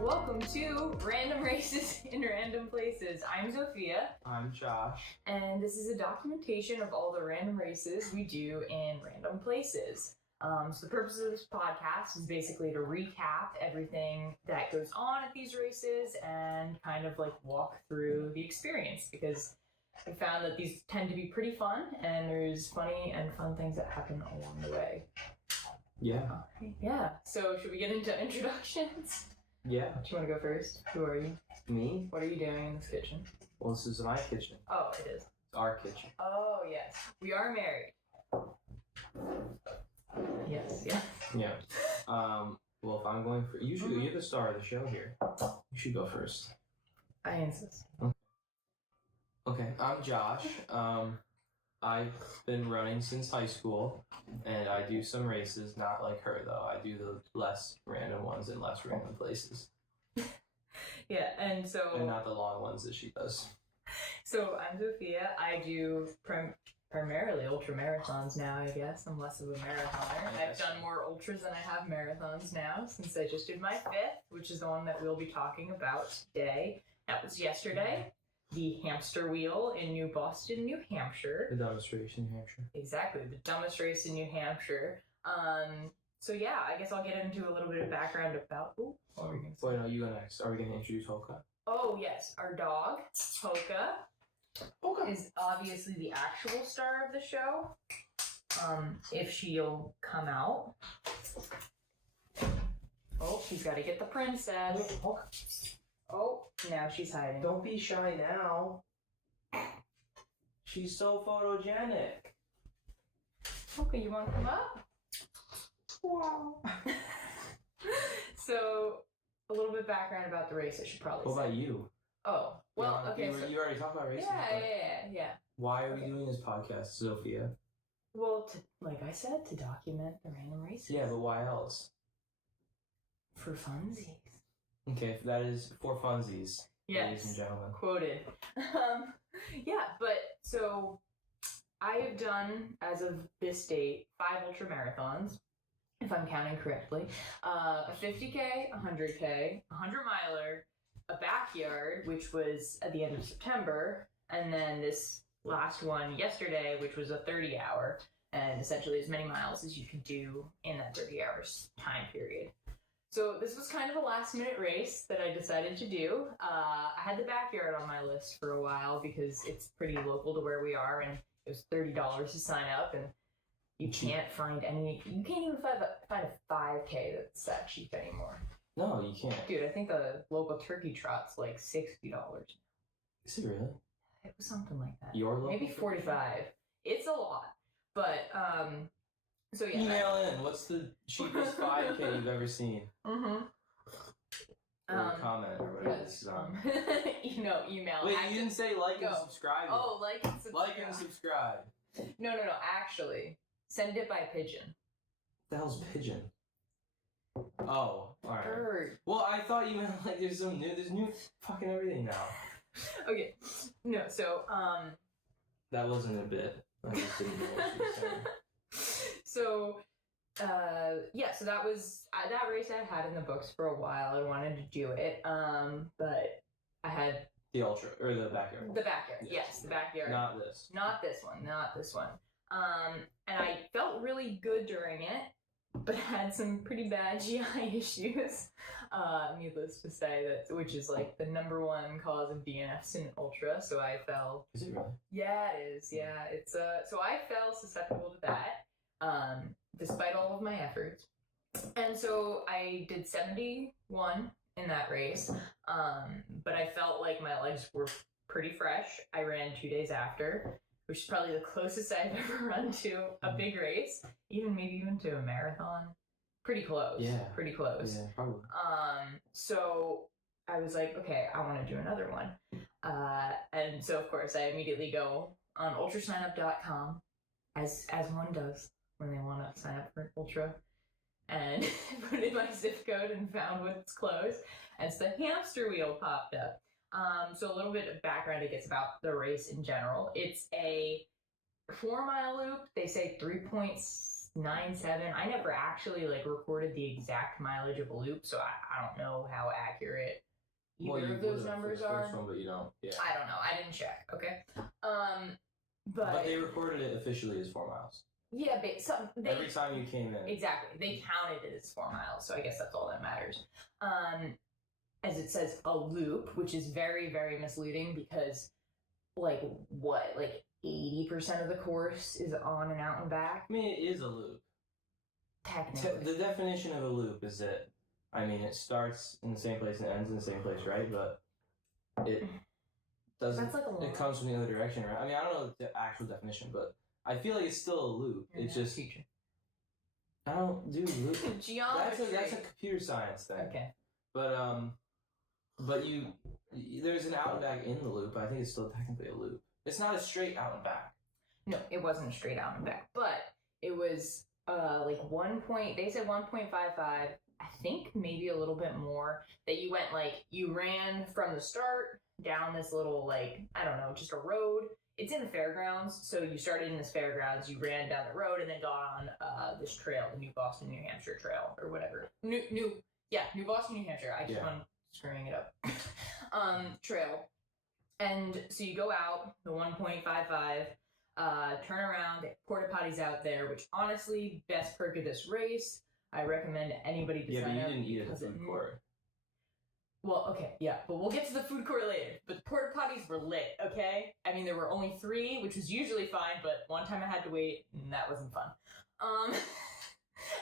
Welcome to Random Races in Random Places. I'm Sophia. I'm Josh. And this is a documentation of all the random races we do in random places. So the purpose of this podcast is basically to recap everything that goes on at these races and kind of like walk through the experience, because I found that these tend to be pretty fun and there's funny and fun things that happen along the way. Yeah. Yeah. So should we get into introductions? Yeah. Do you want to go first? Who are you? Me? What are you doing in this kitchen? Well, this is my kitchen. Oh, it is. It's our kitchen. Oh, yes. We are married. Yes, yeah. Yeah. Well, if I'm going for... You're the star of the show here. You should go first. I insist. Okay. I'm Josh. I've been running since high school, and I do some races, not like her, though. I do the less random ones in less random places. Yeah, and so... And not the long ones that she does. So, I'm Sophia. I do primarily ultra marathons now, I guess. I'm less of a marathoner. I've done more ultras than I have marathons now, since I just did my 5th, which is the one that we'll be talking about today. That was yesterday. The Hamsterwheel in New Boston, New Hampshire. The dumbest race in New Hampshire. Exactly, the dumbest race in New Hampshire. So yeah, I guess I'll get into a little bit of background about... Ooh, what were you going to say? Wait, no, you go next. Are we going to introduce Hoka? Oh, yes. Our dog, Hoka, is obviously the actual star of the show. If she'll come out. Oh, she's got to get the princess. Wait, Hoka. Oh, now she's hiding. Don't be shy now. She's so photogenic. Hoka, you want to come up? Wow. So, a little bit background about the race, I should probably What say. about you? Oh, well, okay. You already talked about racing. Yeah. Why are we doing this podcast, Sophia? Well, like I said, to document the random races. Yeah, but why else? For funsies. Okay, that is for funsies, Yes. ladies and gentlemen. Quoted. Yeah, but so I have done, as of this date, 5 ultra marathons, if I'm counting correctly. A 50K, a 100K, a 100-miler, a backyard, which was at the end of September, and then this last one yesterday, which was a 30-hour, and essentially as many miles as you could do in that 30 hours time period. So this was kind of a last-minute race that I decided to do. I had the backyard on my list for a while because it's pretty local to where we are, and it was $30 to sign up, and you can't find any... You can't even find a 5K that's that cheap anymore. No, you can't. Dude, I think the local turkey trot's like $60. Is it really? It was something like that. Your local Maybe 45. It's a lot. But, so yeah. Email in. What's the cheapest 5K you've ever seen? Mm-hmm. Or comment or whatever Yes. this is on. Email. Wait, you didn't say like and subscribe. Oh, like and subscribe. Like and subscribe. No. Actually, send it by pigeon. What the hell's pigeon? Oh, alright. Bird. Well, I thought you meant like there's new fucking everything now. Okay. No, so, That wasn't a bit. I just didn't know what you were saying. So, so that was that race I had in the books for a while. I wanted to do it, but I had The ultra or the backyard. the backyard. Yes, the backyard. Not this. Not this one. And I felt really good during it, but had some pretty bad GI issues. Needless to say, which is like the #1 cause of DNFs in ultra. So I fell. Is it really? Yeah, it is. Yeah, it's so I fell susceptible to that, despite all of my efforts. And so I did 71 in that race, but I felt like my legs were pretty fresh. I ran 2 days after, which is probably the closest I've ever run to a big race, maybe even to a marathon. Pretty close. Yeah. Pretty close. Yeah, probably. So I was like, okay, I want to do another one. And so, of course, I immediately go on ultrasignup.com, as one does when they want to sign up for an ultra, and put in my zip code and found what's closed. And so the Hamsterwheel popped up. So a little bit of background, I guess, about the race in general. It's a 4-mile loop. They say 3.6 9.7. I never actually like recorded the exact mileage of a loop, so I don't know how accurate either of those numbers are. First one, but you don't. Yeah. I don't know. I didn't check. Okay. But they recorded it officially as 4 miles. Yeah, every time you came in. Exactly. They counted it as 4 miles, so I guess that's all that matters. As it says, a loop, which is very, very misleading because, like, 80% of the course is on and out and back? I mean, it is a loop. Technically. The definition of a loop is that, I mean, it starts in the same place and ends in the same place, right? But it doesn't. That's like a it comes from the other direction, right? I mean, I don't know the actual definition, but I feel like it's still a loop. It's just. Teacher. I don't do loop. Geometry. That's a computer science thing. Okay. But there's an out and back in the loop. I think it's still technically a loop. It's not a straight out and back. No, it wasn't a straight out and back, but it was like 1 point. They said 1.55. I think maybe a little bit more. That you went you ran from the start down this little I don't know, just a road. It's in the fairgrounds, so you started in this fairgrounds. You ran down the road and then got on this trail, the New Boston, New Hampshire trail or whatever. New Boston, New Hampshire. I keep on screwing it up. Trail. And so you go out, the 1.55, turn around, porta potties out there, which honestly, best perk of this race. I recommend anybody to sign up. Yeah, but you didn't eat at the food court. Well, okay, yeah, but we'll get to the food court later. But the porta potties were lit, okay? I mean, there were only 3, which was usually fine, but one time I had to wait, and that wasn't fun. And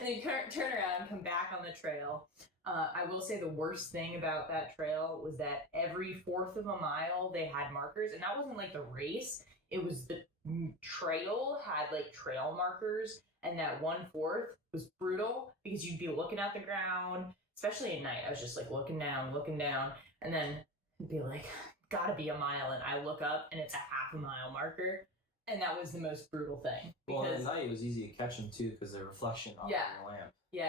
then you turn around, come back on the trail. I will say the worst thing about that trail was that every 4th of a mile they had markers, and that wasn't the race. It was the trail had trail markers, and that 1/4 was brutal because you'd be looking at the ground, especially at night. I was just looking down, and then it'd be gotta be a mile, and I look up and it's a half a mile marker. And that was the most brutal thing. Well, at night it was easy to catch them too because the reflection off the lamp. Yeah.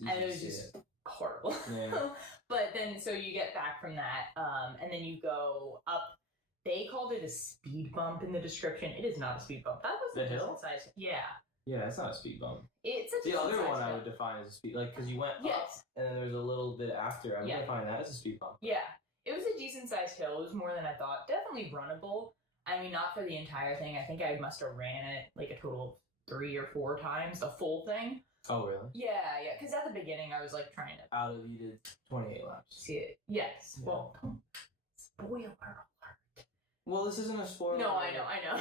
And it was just horrible. Yeah. But then, so you get back from that, and then you go up. They called it a speed bump in the description. It is not a speed bump. That was the hill size. Yeah. Yeah, it's not a speed bump. It's a the other one hill. I would define as a speed, because you went up and then there's a little bit after. I would define that as a speed bump. Yeah, it was a decent sized hill. It was more than I thought. Definitely runnable. I mean, not for the entire thing. I think I must have ran it a total of 3 or 4 times, the full thing. Oh, really? Yeah. Because at the beginning, I was trying to. Out of you did 28 laps. See it? Yes. Yeah. Well, spoiler alert. Well, this isn't a spoiler. No, alert. I know.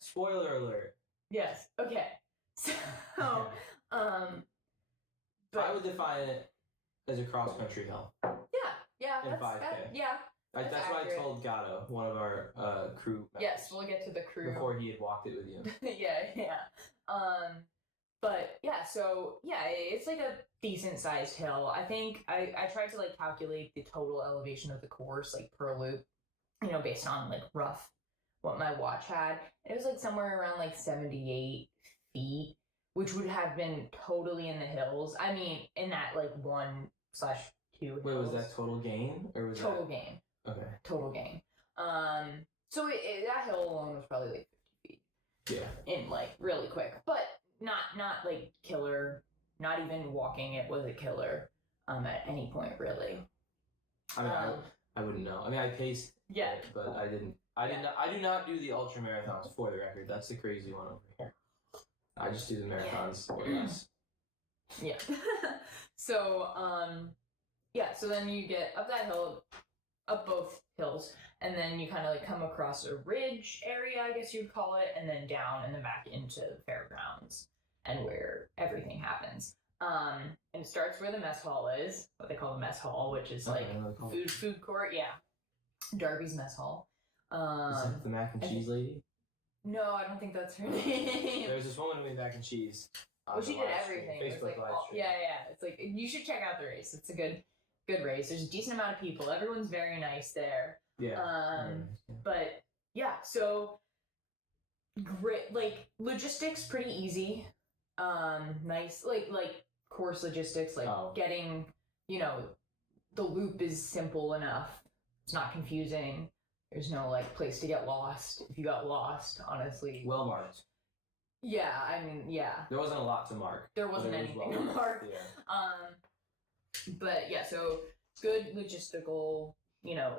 Spoiler alert. Yes. Okay. So, but I would define it as a cross country hill. Yeah. In 5K. That's what I told Gatto, one of our crew members. Yes, we'll get to the crew. Before he had walked it with you. Yeah. But yeah, so yeah, it's a decent sized hill. I think I tried to calculate the total elevation of the course per loop, based on rough what my watch had. It was somewhere around 78 feet, which would have been totally in the hills. I mean, in that 1/2 hills. Wait, was that total gain or was total gain? Okay. Total gain. So that hill alone was probably 50 feet. Yeah. In really quick, but not killer. Not even walking it was a killer. At any point really. I mean, I wouldn't know. I mean, I paced. Yeah. It, but I didn't. I do not do the ultra marathons for the record. That's the crazy one over here. I just do the marathons or less. Yeah. So so then you get up that hill, up both hills, and then you kind of come across a ridge area, I guess you'd call it, and then down and then back into the fairgrounds and where everything happens. And it starts where the mess hall is, what they call the mess hall, which is food court. Yeah, Darby's mess hall. Is that the mac and cheese lady? No, I don't think that's her name. There's this woman doing mac and cheese. Well, she did everything. Facebook live stream. Yeah. It's you should check out the race. It's a good race. There's a decent amount of people. Everyone's very nice there. Yeah. But yeah, so great. Logistics pretty easy. Nice. Course logistics. Getting. The loop is simple enough. It's not confusing. There's no place to get lost. If you got lost, honestly. Well marked. Yeah, I mean, yeah. There wasn't a lot to mark. There wasn't but it anything was to well mark. Yeah. But yeah, so good logistical,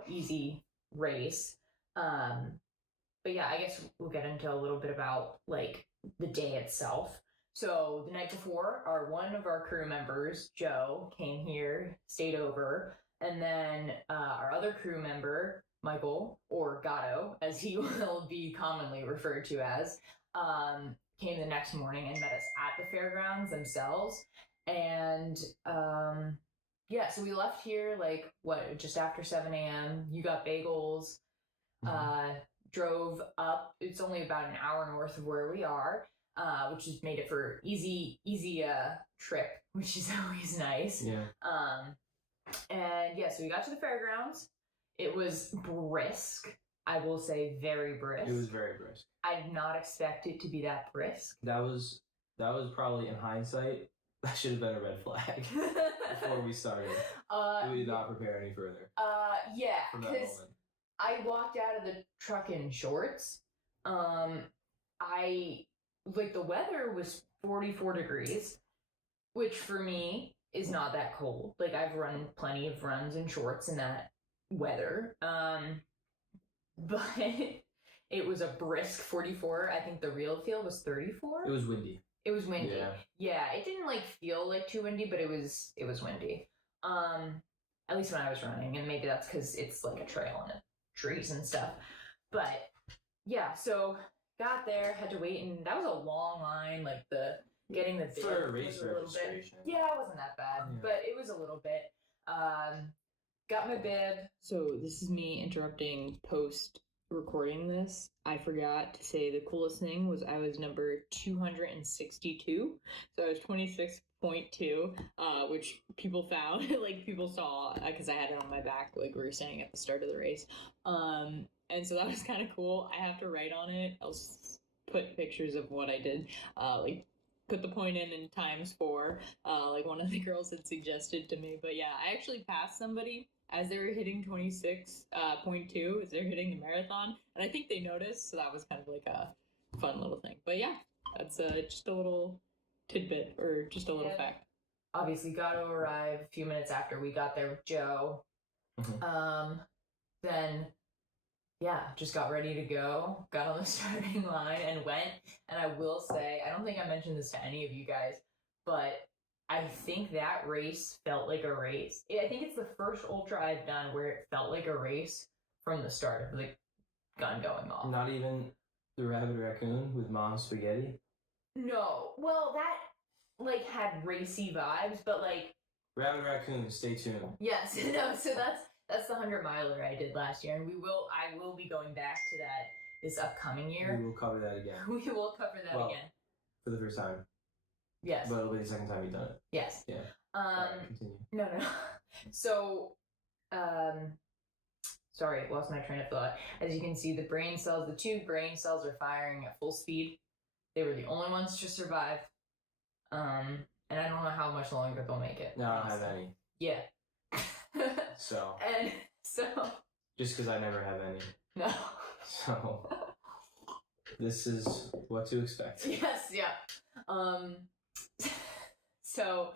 easy race. But yeah, I guess we'll get into a little bit about like the day itself. So the night before, one of our crew members, Joe, came here, stayed over, and then our other crew member, Michael, or Gatto, as he will be commonly referred to as, came the next morning and met us at the fairgrounds themselves. And yeah, so we left here like just after 7 a.m. You got bagels. Drove up. It's only about an hour north of where we are, which has made it for easy trip, which is always nice. Yeah. And yeah, so we got to the fairgrounds. It was brisk. I will say very brisk. It was very brisk. I did not expect it to be that brisk. That was probably, in hindsight, that should have been a red flag before we started. We did not prepare any further. Yeah, from that moment. I walked out of the truck in shorts. The weather was 44 degrees, which for me is not that cold. Like I've run plenty of runs in shorts in that weather. But it was a brisk 44. I think the real feel was 34. It was windy. It was windy. Yeah. Yeah, it didn't feel like too windy, but it was windy. At least when I was running, and maybe that's because it's like a trail and trees and stuff. But yeah, so got there, had to wait, and that was a long line. Like getting the bib for a race was a little bit. registration. Yeah, it wasn't that bad, but it was a little bit. Got my bib. So this is me interrupting post recording this. I forgot to say the coolest thing was I was number 262. So I was 26.2, which people found, people saw, because I had it on my back, we were saying at the start of the race. And so that was kind of cool. I have to write on it. I'll put pictures of what I did, put the point in times 4, like one of the girls had suggested to me. But yeah, I actually passed somebody as they were hitting 26.2 as they're hitting the marathon, and I think they noticed, so that was kind of like a fun little thing. But yeah, that's just a little tidbit, or just a little fact. Obviously Gatto arrived a few minutes after we got there with Joe. Then yeah, just got ready to go, got on the starting line and went. And I will say, I don't think I mentioned this to any of you guys, but I think that race felt like a race. I think it's the first ultra I've done where it felt like a race from the start of the gun going off. Not even the Rabbit Raccoon with Mom's Spaghetti? No. Well, that had racy vibes, but Rabbit Raccoon, stay tuned. Yes. No, so that's the 100-miler I did last year, and I will be going back to that this upcoming year. We will cover that again. We will cover that again. For the first time. Yes. But it'll be the second time you've done it. Yes. Yeah. Continue. No. So, sorry, I lost my train of thought. As you can see, the two brain cells are firing at full speed. They were the only ones to survive. And I don't know how much longer they'll make it. No, I don't have any. Yeah. So. And so. Just because I never have any. No. So. This is what to expect. Yes, yeah. So,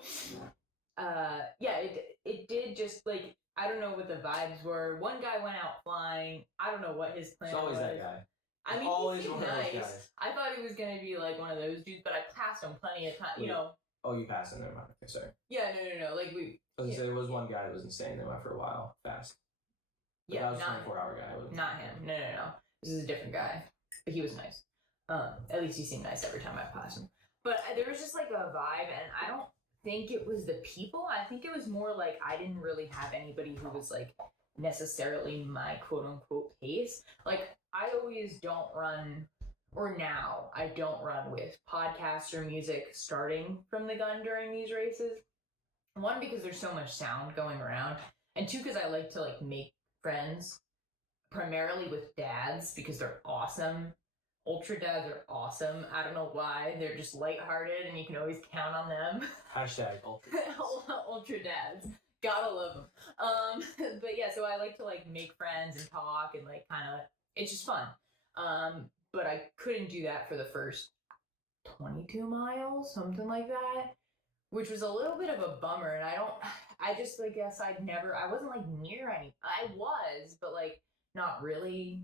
yeah, it did just I don't know what the vibes were. One guy went out flying. I don't know what his plan was. It's always that guy. I mean, always he seemed one of those nice. guys. I thought he was gonna be one of those dudes, but I passed him plenty of times. Oh, you passed him. Never mind. Okay, sorry. Yeah, no. I was gonna say there was one guy that wasn't staying there for a while, fast. But that was a 24-hour guy. Not him. No. This is a different guy, but he was nice. At least he seemed nice every time I passed him. But there was just a vibe, and I don't think it was the people. I think it was more I didn't really have anybody who was necessarily my quote unquote pace. I always don't run, or now I don't run with podcasts or music starting from the gun during these races. One, because there's so much sound going around, and two, because I like to make friends primarily with dads because they're awesome. Ultra dads are awesome. I don't know why. They're just lighthearted and you can always count on them. Hashtag ultra dads. Ultra dads. Gotta love them. But yeah, so I like to make friends and talk and kind of, it's just fun. But I couldn't do that for the first 22 miles, something like that, which was a little bit of a bummer. And I just, I guess I wasn't like near any, I was, but like not really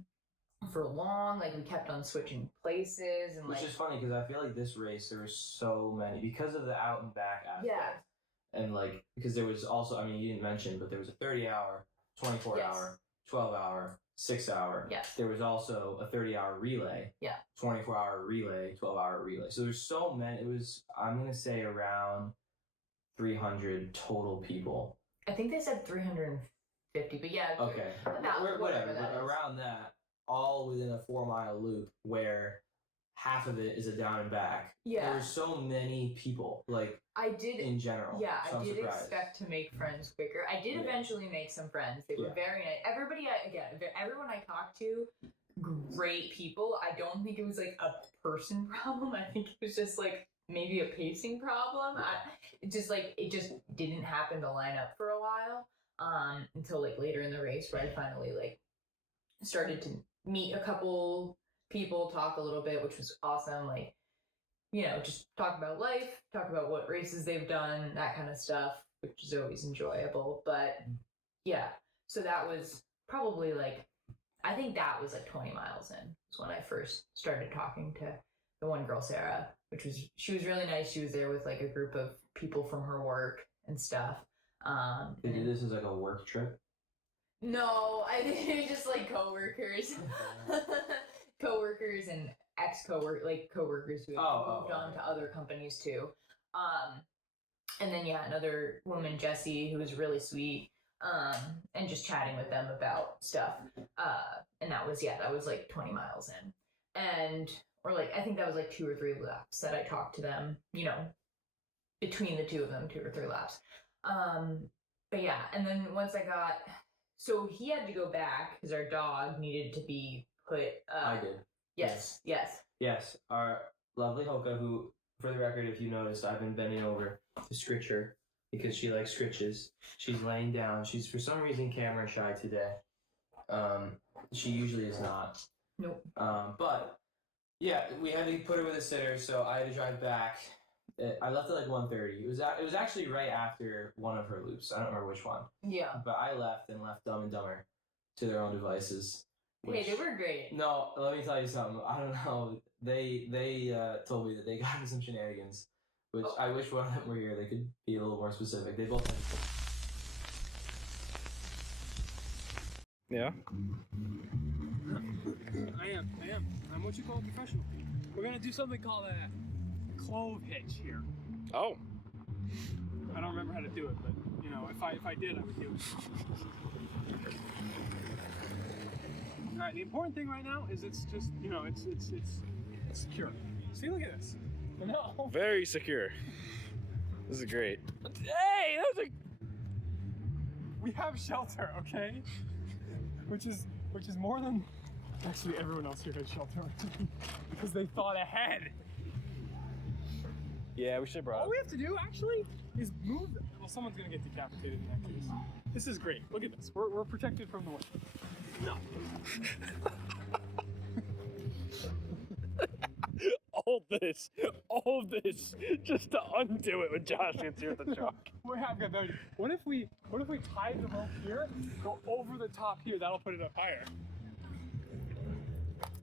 for long. Like we kept on switching places and Which is funny because I feel like this race there was so many because of the out and back aspect. Yeah. And like because there was also, I mean, you didn't mention, but there was a 30-hour, 24-hour, 12-hour, 6-hour. Yes. There was also a 30-hour relay. Yeah. 24-hour relay, 12-hour relay. So there's so many. It was, I'm gonna say, around 300 total people. I think they said 350, but yeah. Okay. Whatever. But around that, all within a 4-mile loop where half of it is a down and back. Yeah. There were so many people, like I did in general. Yeah, so I did surprised. expect to make friends quicker. I did eventually make some friends. They were very nice. Everyone I talked to, great people. I don't think it was like a person problem. I think it was just like maybe a pacing problem. It just didn't happen to line up for a while. Until like later in the race where I finally like started to meet a couple people, talk a little bit, which was awesome. Like, you know, just talk about life, talk about what races they've done, that kind of stuff, which is always enjoyable. But yeah, so that was probably like, I think that was like 20 miles in was when I first started talking to the one girl, Sarah, she was really nice. She was there with like a group of people from her work and stuff. They did this as like a work trip? No, I think it was just like coworkers. Coworkers and coworkers who moved on to other companies too. And then another woman, Jessie, who was really sweet. And just chatting with them about stuff. And that was like 20 miles in. I think that was like 2 or 3 laps that I talked to them, you know, between the two of them, 2 or 3 laps. But yeah, and then once so he had to go back because our dog needed to be put. I did. Yes. Our lovely Hoka, who, for the record, if you noticed, I've been bending over to scritch her because she likes scritches. She's laying down. She's for some reason camera shy today. She usually is not. Nope. But yeah, we had to put her with a sitter, so I had to drive back. I left at like 1:30. It was actually right after one of her loops. I don't remember which one. Yeah. But I left Dumb and Dumber to their own devices. Hey, they were great. No, let me tell you something. I don't know. They told me that they got into some shenanigans, which I wish one of them were here. They could be a little more specific. They both. Yeah. I am. I'm what you call a professional. We're gonna do something called a clove hitch here. Oh. I don't remember how to do it, but you know, if I did, I would do it. All right. The important thing right now is it's just, you know, it's secure. See, look at this. No. Very secure. This is great. Hey, that's a. We have shelter, okay? Which is more than actually everyone else here has shelter because they thought ahead. Yeah, we should have brought. All we have to do actually is move. Well, someone's gonna get decapitated in that case. This is great. Look at this. We're protected from the wind. No. all this, just to undo it when Josh gets here with the truck. What if we tie the rope here, go over the top here? That'll put it up higher.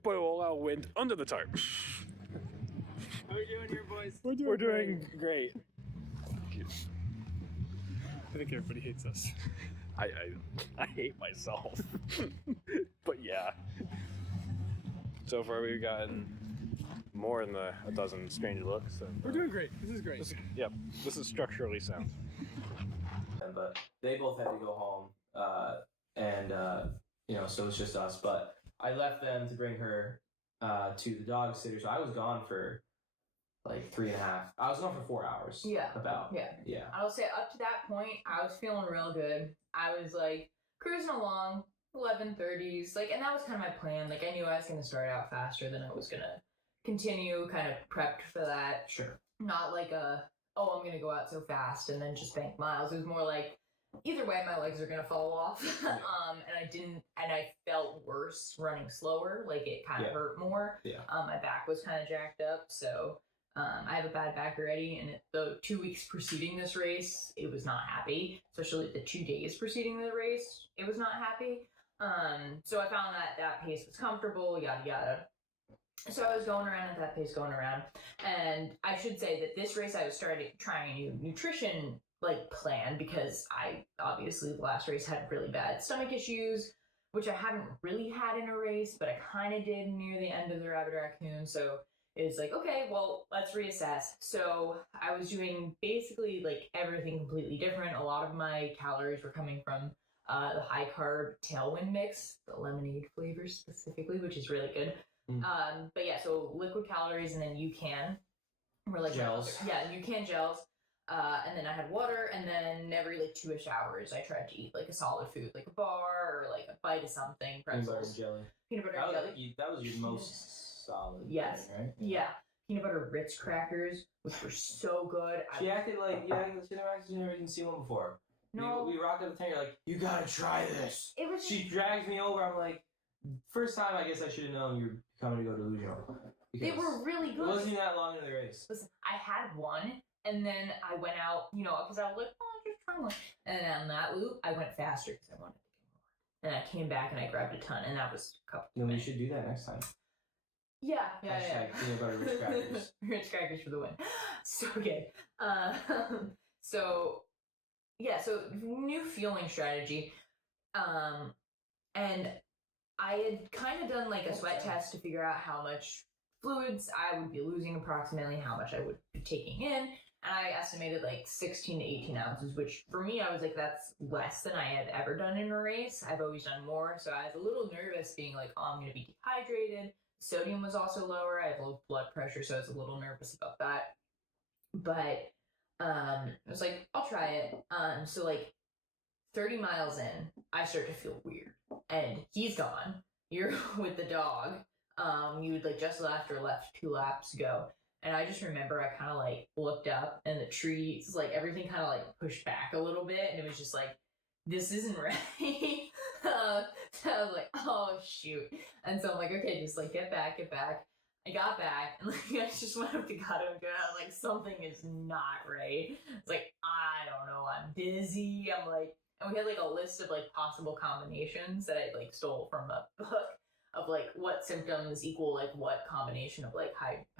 But it will allow wind under the tarp. How are we doing here, boys? We're doing great. I think everybody hates us. I hate myself. But yeah. So far we've gotten more than a dozen strange looks. And, we're doing great. This is great. This is structurally sound. But they both had to go home, and you know, so it's just us. But I left them to bring her to the dog sitter, so I was gone for like 3.5. I was gone for 4 hours. Yeah. Yeah. I will say up to that point, I was feeling real good. I was like cruising along, 11:30s, like, and that was kind of my plan. Like, I knew I was going to start out faster than I was going to continue, kind of prepped for that. Sure. Not like I'm going to go out so fast and then just bank miles. It was more like, either way, my legs are going to fall off. And I felt worse running slower. Like, it kind of hurt more. Yeah. My back was kind of jacked up. So, I have a bad back already, and the 2 weeks preceding this race, it was not happy. Especially the 2 days preceding the race, it was not happy. So I found that pace was comfortable, yada yada. So I was going around at that pace, and I should say that this race I was trying a new nutrition plan, because I obviously the last race had really bad stomach issues, which I haven't really had in a race, but I kind of did near the end of the Rabid Raccoon. So it's like, okay, well, let's reassess. So I was doing basically everything completely different. A lot of my calories were coming from the high carb Tailwind mix, the lemonade flavor specifically, which is really good. But yeah, so liquid calories, and then UCAN were gels. Yeah, UCAN gels. And then I had water, and then every 2-ish hours I tried to eat a solid food, like a bar or a bite of something. Peanut butter and jelly. Peanut butter and jelly. That was your most solid. Yes. Thing, right? Yeah. Peanut butter Ritz crackers, which were so good. She acted like she never even seen one before. No. We rocked up the tent. You're like, you gotta try this. It was. She drags me over. I'm like, first time I guess I should have known you were coming to go delusional. They were really good. It wasn't even that long into the race. Listen, I had one, and then I went out, because I was like, oh, just try one. And then on that loop, I went faster because I wanted to get more. And I came back and I grabbed a ton, and that was a couple. Then we should do that next time. Yeah. Hashtag peanut butter Ritz crackers. Ritz crackers for the win. So good. So new fueling strategy. And I had kind of done a sweat test to figure out how much fluids I would be losing approximately, how much I would be taking in. And I estimated 16 to 18 ounces, which for me, I was like, that's less than I had ever done in a race. I've always done more. So I was a little nervous being like, oh, I'm going to be dehydrated. Sodium was also lower. I have low blood pressure, so I was a little nervous about that. But I was like, I'll try it. So 30 miles in, I start to feel weird. And he's gone. You're with the dog. You would just left 2 laps ago. And I just remember I kind of looked up, and the trees, everything kind of pushed back a little bit. And it was just this isn't right. So I was like, oh shoot. And so I'm like, okay, just get back. I got back, and I just went up to Gato and I was like, something is not right. It's I don't know, I'm dizzy. I'm and we had a list of possible combinations that I stole from a book of what symptoms equal what combination of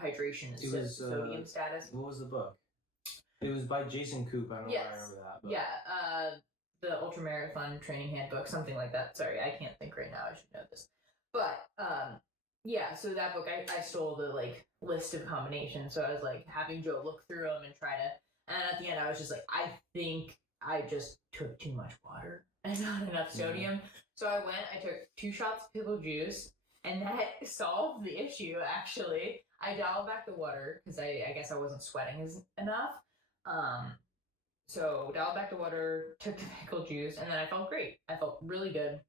hydration and sodium status. What was the book? It was by Jason Coop. I don't know if I remember that. But. Yeah, the Ultramarathon Training Handbook, something like that. Sorry, I can't think right now. I should know this. But yeah, so that book I stole the list of combinations. So I was having Joe look through them and try to. And at the end, I was just I think I just took too much water and not enough sodium. Mm-hmm. So I took 2 shots of pickle juice, and that solved the issue, actually. I dialed back the water, because I guess I wasn't sweating enough. So dialed back the water, took the pickle juice, and then I felt great. I felt really good.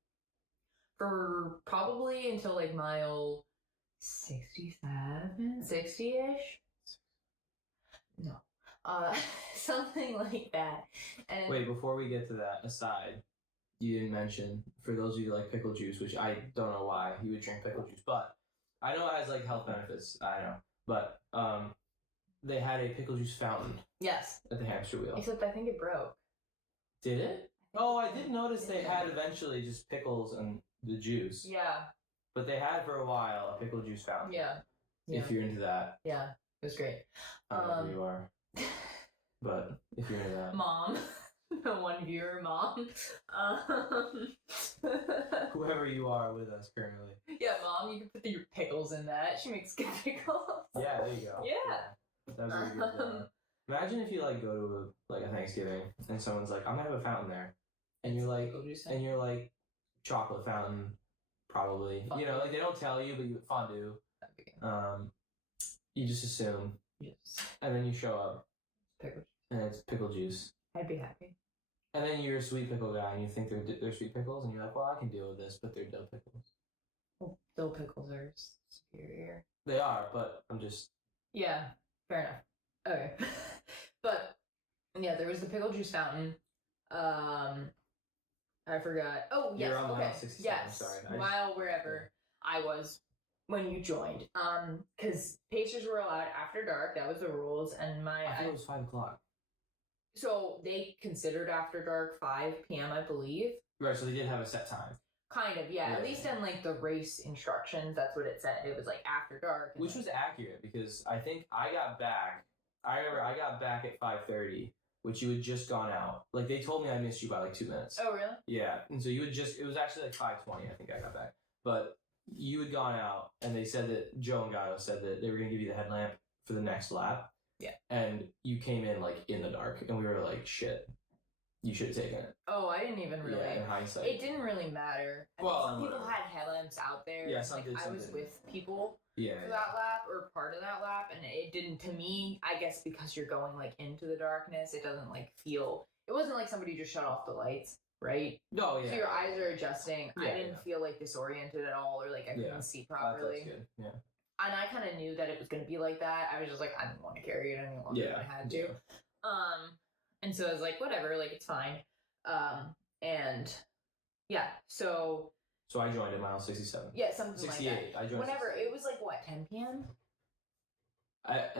For probably until mile 67, 60-ish? No. Something like that. And wait, before we get to that aside, you didn't mention, for those of you who like pickle juice, which I don't know why you would drink pickle juice, but I know it has health benefits. I know, but they had a pickle juice fountain. Yes. At the Hamsterwheel. Except I think it broke. Did it? Oh, I did notice they had eventually just pickles and the juice. Yeah. But they had for a while a pickle juice fountain. Yeah. If you're into that. Yeah, it was great. I don't know who you are. But if you're into that. Mom. The one viewer, Mom. Whoever you are with us currently. Yeah, Mom, you can put your pickles in that. She makes good pickles. Yeah, there you go. Yeah. That was really good. Imagine if you go to a Thanksgiving and someone's like, I'm gonna have a fountain there. And you're like, chocolate fountain, probably. Fondue. You know, they don't tell you, but you fondue. You just assume. Yes. And then you show up. Pickle. And it's pickle juice. I'd be happy. And then you're a sweet pickle guy, and you think they're sweet pickles, and you're like, well, I can deal with this, but they're dill pickles. Well, dill pickles are superior. They are, but I'm just... Yeah, fair enough. Okay. But, yeah, there was the pickle juice fountain. I forgot. Oh, yes, You're on okay. mile 67, yes, sorry. Mile wherever I was. when you joined. Because pacers were allowed after dark. That was the rules. And I think it was 5 o'clock. so they considered after dark 5 p.m. I believe. Right, so they did have a set time. Kind of, yeah. At least in like the race instructions, that's what it said. It was like after dark. Which was accurate because I think I got back. I remember I got back at 5:30, which you had just gone out. Like they told me I missed you by like 2 minutes. Oh really? Yeah, and so you had just. It was actually like 5:20. I think I got back, but you had gone out, and they said that Joe and Gaio said that they were gonna give you the headlamp for the next lap. Yeah. And you came in like in the dark, and we were like, "Shit, you should have taken it." Oh, I didn't even really. Yeah, in hindsight. It didn't really matter. I mean, Well, some people whatever. had headlamps out there. Yeah, and, some like, did, I some was didn't. with people Yeah. for that lap or part of that lap, and it didn't. To me, I guess because you're going like into the darkness, it doesn't like feel. It wasn't like somebody just shut off the lights, right? No, yeah. So your eyes are adjusting. I Yeah, didn't feel like disoriented at all, or like I couldn't see properly. That's good. Yeah. And I kind of knew that it was going to be like that. I was just like, I didn't want to carry it any longer than I had to. And so I was like, whatever, like it's fine. And yeah, so So I joined at mile 67. yeah, something 68. like that. I joined. Whenever 68. it was like what 10 p.m. At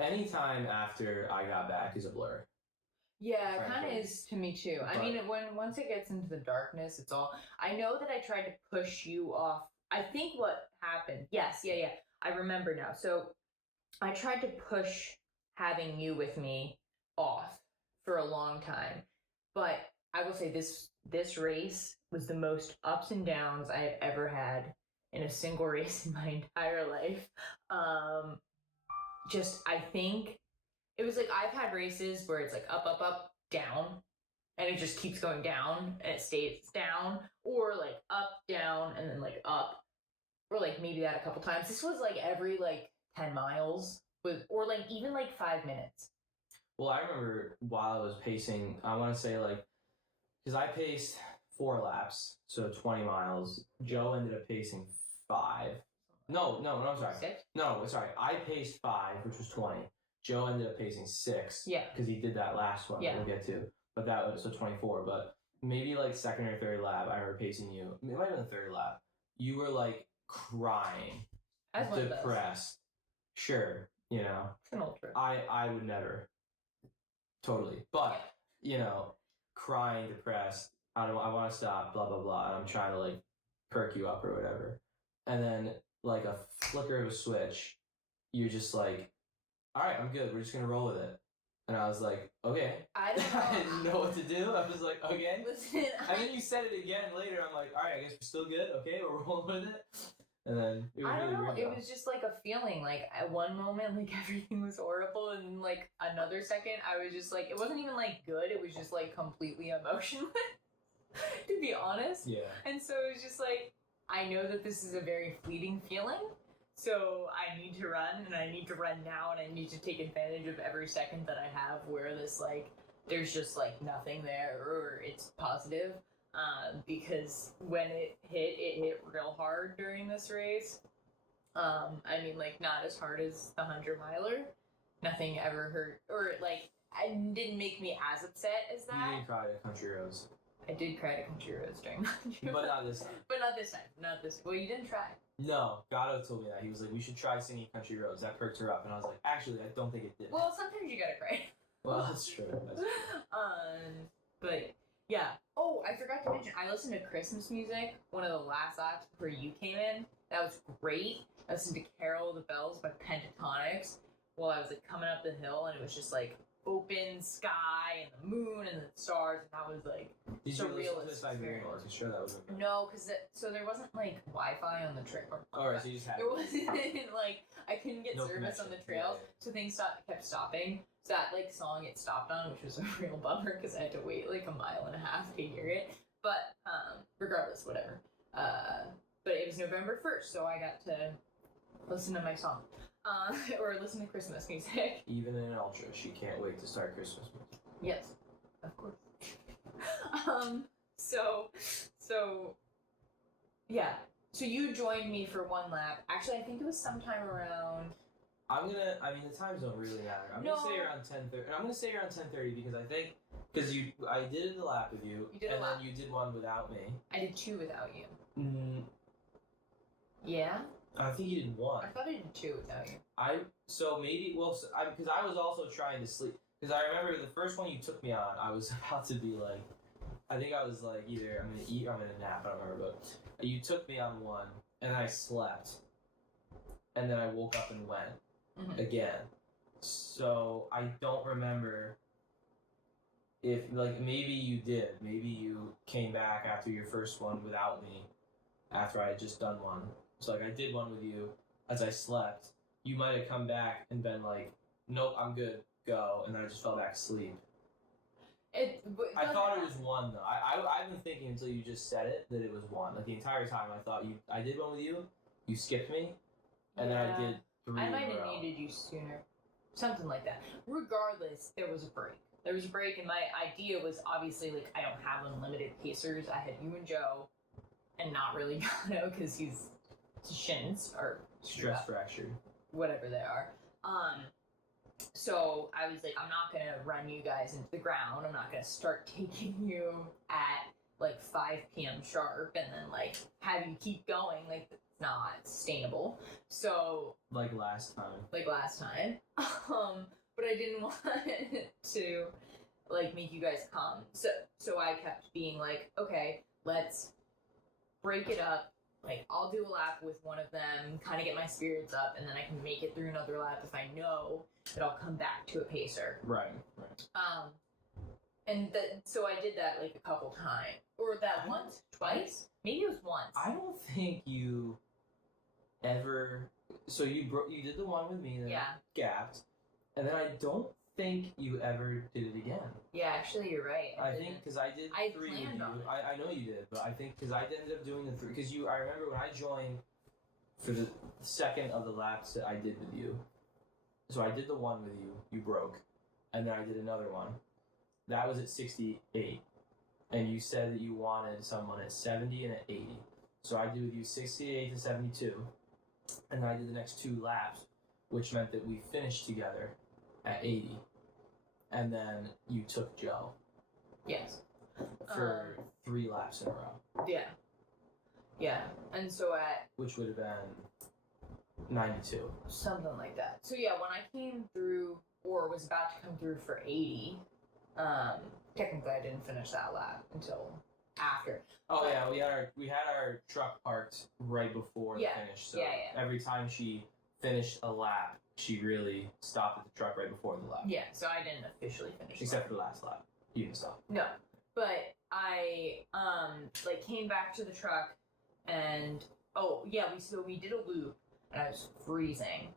any time after I got back is a blur. Yeah, it kind of Frankly. is to me too. I But- mean, once it gets into the darkness, it's all. I know that I tried to push you off. I think what happened. Yes, yeah. I remember now. So I tried to push having you with me off for a long time, but I will say this race was the most ups and downs I have ever had in a single race in my entire life. I think it was like I've had races where it's like up, down, and it just keeps going down and it stays down, or like up, down, and then like up, or like maybe that a couple times. This was like every like 10 miles or like even like 5 minutes. Well, I remember while I was pacing, I want to say like, because I paced 4 laps, so 20 miles. Joe ended up pacing 5. No, I'm sorry. 6? No, sorry. I paced 5, which was 20. Joe ended up pacing 6. Yeah. Because he did that last one. Yeah. We'll get to. But that was so 24. But maybe like second or third lap, I remember pacing you. It might have been the third lap. You were like crying, As one of those. depressed. Sure, you know. It's an ultra. I would never. Totally. But, you know, crying, depressed, I want to stop, blah, blah, blah. And I'm trying to, like, perk you up or whatever. And then, like, a flicker of a switch, you're just like, all right, I'm good. We're just going to roll with it. And I was like, okay. I don't know. I didn't know what to do. I was like, okay. Listen, And then you said it again later. I'm like, all right, I guess we're still good. Okay, we're rolling with it. And then it was I don't really know. weird. It though. was just like a feeling. Like at one moment, like everything was horrible, and like another second, I was just like, it wasn't even like good. It was just like completely emotionless, to be honest. Yeah. And so it was just like, I know that this is a very fleeting feeling. So I need to run, and I need to run now, and I need to take advantage of every second that I have where this like there's just like nothing there or it's positive. Because when it hit real hard during this race. I mean, like, not as hard as the 100-miler. Nothing ever hurt, or like, it didn't make me as upset as You that. didn't cry at Country Roads. I did cry to Country Roads during the 100. But not this time. But not this time. Not this. Well, you didn't try. No, Gatto told me that. He was like, we should try singing Country Roads. That perked her up. And I was like, actually, I don't think it did. Well, sometimes you gotta cry. Well, that's true. That's true. But yeah. Oh, I forgot to mention, I listened to Christmas music one of the last laps before you came in. That was great. I listened to Carol of the Bells by Pentatonics while I was like coming up the hill, and it was just like open sky and the moon and the stars, and that was like Did you listen to surrealist the Siberian experience. Orchestra? That was No, because so there wasn't like Wi-Fi on the trail. Alright, so you just had There wasn't like I couldn't get No service on the connection. trails, Yeah. so things kept stopping. So that like song it stopped on, which was a real bummer because I had to wait like a mile and a half to hear it. But regardless, whatever. But it was November 1st, so I got to listen to my song, or listen to Christmas music. Even in an ultra, she can't wait to start Christmas. Yes, of course. So yeah. So you joined me for one lap. Actually, I think it was sometime around. I mean, the times don't really matter. I'm No. gonna say around 10:30. I'm gonna say around 10:30 because I think I did the lap with you, You did a and lap. then you did one without me. I did 2 without you. Yeah? I think you did one. I thought I did 2 without you. Because I was also trying to sleep. Because I remember the first one you took me on, I was about to be like, I think I was like either I'm gonna eat or I'm gonna nap. I don't remember, but you took me on one, and I slept, and then I woke up and went again. So I don't remember if like maybe you did. Maybe you came back after your first one without me, after I had just done one. So like I did one with you as I slept. You might have come back and been like, "Nope, I'm good, go," and then I just fell back asleep. I thought it was one though. I've been thinking until you just said it that it was one. Like the entire time I thought I did one with you. You skipped me, and then I did 3. I might have needed you sooner, something like that. Regardless, there was a break. There was a break, and my idea was obviously like I don't have unlimited pacers. I had you and Joe, and not really Gano because he's shins or stress fractured, whatever they are. So I was like, I'm not gonna run you guys into the ground. I'm not gonna start taking you at like 5 p.m. sharp and then like have you keep going. Like it's not sustainable. So like last time. But I didn't want to like make you guys come. So I kept being like, okay, let's break it up. Like I'll do a lap with one of them, kind of get my spirits up, and then I can make it through another lap if I know that I'll come back to a pacer. Right. And so I did that like a couple times, or that once, twice, maybe it was once. I don't think you ever. So you did the one with me, then gapped, and then I don't think you ever did it again. Yeah, actually, you're right. I think because I did 3 with you. I know you did, but I think because I ended up doing the 3 because I remember when I joined for the second of the laps that I did with you. So I did the one with you. You broke, and then I did another one. That was at 68, and you said that you wanted someone at 70 and at 80. So I did with you 68 to 72, and then I did the next 2 laps, which meant that we finished together at 80, and then you took Joe. Yes. For 3 laps in a row. Yeah, and so which would have been 92. Something like that. So yeah, when I came through, or was about to come through for 80, technically I didn't finish that lap until after. Oh yeah, we had our truck parked right before the finish. So every time she finished a lap, she really stopped at the truck right before the lap. Yeah, so I didn't officially finish. Except for the last lap. You didn't stop. No. But I like came back to the truck and we did a loop and I was freezing.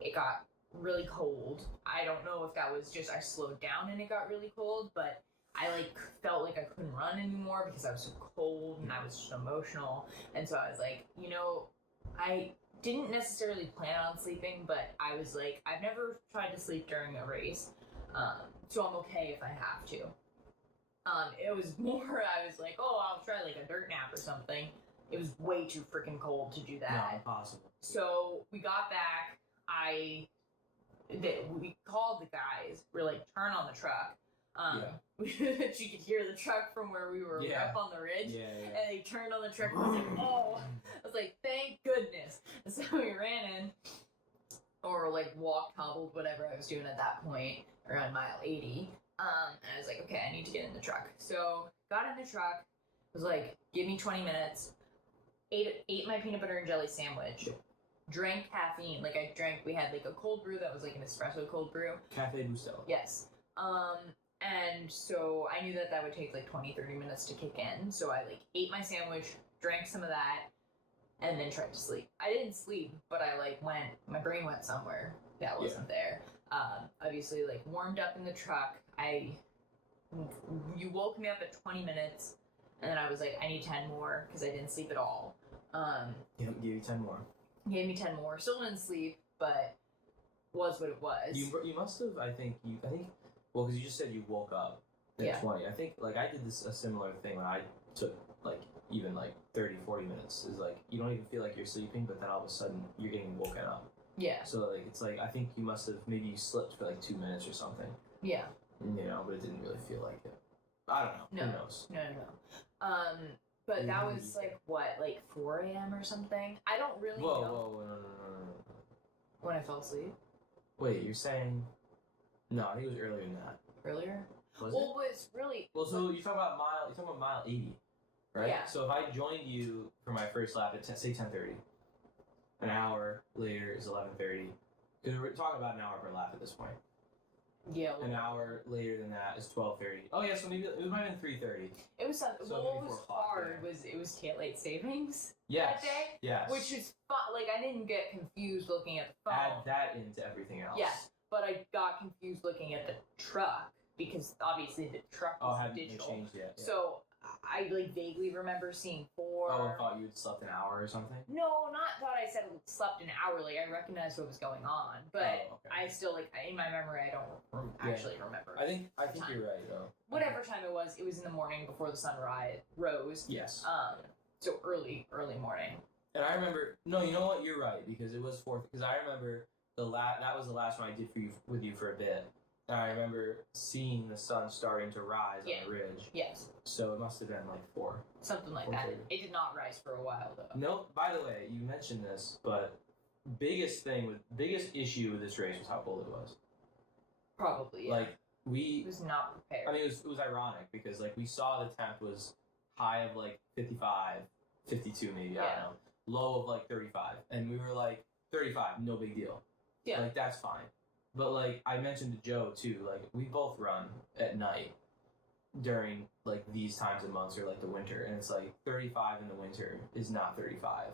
It got really cold. I don't know if that was just I slowed down and it got really cold, but I like felt like I couldn't run anymore because I was so cold and I was just emotional. And so I was like, I didn't necessarily plan on sleeping, but I was like, I've never tried to sleep during a race, so I'm okay if I have to. It was more, I was like, I'll try like a dirt nap or something. It was way too freaking cold to do that. No, impossible. So we got back, we called the guys, we're like, turn on the truck. You could hear the truck from where we were up on the ridge, and they turned on the truck and I was like, I was like, thank goodness. And so we ran in, or like walked, hobbled, whatever I was doing at that point, around mile 80, and I was like, okay, I need to get in the truck. So got in the truck, was like, give me 20 minutes, ate my peanut butter and jelly sandwich, drank caffeine, we had like a cold brew that was like an espresso cold brew. Cafe Bustelo. Yes. And so I knew that would take like 20-30 minutes to kick in. So I like ate my sandwich, drank some of that, and then tried to sleep. I didn't sleep, but I like my brain went somewhere that wasn't there. Obviously like warmed up in the truck. You woke me up at 20 minutes, and then I was like, I need 10 more because I didn't sleep at all. Gave you 10 more. Gave me 10 more. Still didn't sleep, but was what it was. You must have, I think, well, because you just said you woke up at 20. I think, like, I did a similar thing when I took, like, even, like, 30, 40 minutes. Is like, you don't even feel like you're sleeping, but then all of a sudden, you're getting woken up. Yeah. So, like, it's like, I think you must have, maybe you slept for, like, 2 minutes or something. Yeah. But it didn't really feel like it. I don't know. No. Who knows? No. But that was like what, like 4 a.m. or something? I don't really know. Whoa, no. When I fell asleep? Wait, you're saying... No, I think it was earlier than that. Earlier? Was well, it was really... Well, so you're talking about mile 80, right? Yeah. So if I joined you for my first lap at, say, 10:30, an hour later is 11:30, because we're talking about an hour per lap at this point. Yeah. An hour later than that is 12:30. Oh, yeah, so maybe it might have been 3:30. It was something. So Well, maybe what was 4 o'clock, hard yeah. was it was daylight savings Yes. that day, Yes. which is fun. Like I didn't get confused looking at the phone. Add that into everything else. Yes, but I got confused looking at the truck because obviously the truck Oh, was haven't they digital. changed yet? Yeah. So I like vaguely remember seeing 4. Oh, I thought you had slept an hour or something? No, not thought I said slept an hour. Like I recognized what was going on, but Oh, okay. I still like in my memory I don't actually remember. I think time. you're right, though. Whatever time it was in the morning before the sun rose. Yes. So early morning. And I remember, no, you know what? You're right, because it was 4th. Because I remember that was the last one I did with you for a bit. And I remember seeing the sun starting to rise on the ridge. Yes. So it must have been like 4. Something like that. It did not rise for a while though. No, by the way, you mentioned this, but biggest issue with this race was how cold it was. Probably. Yeah. Like it was not prepared. I mean, it was ironic because like we saw the temp was high of like 55, 52 maybe, I don't know, low of like 35, and we were like 35, no big deal. Yeah. Like that's fine. But like I mentioned to Joe too, like we both run at night during like these times of months or like the winter, and it's like 35 in the winter is not 35.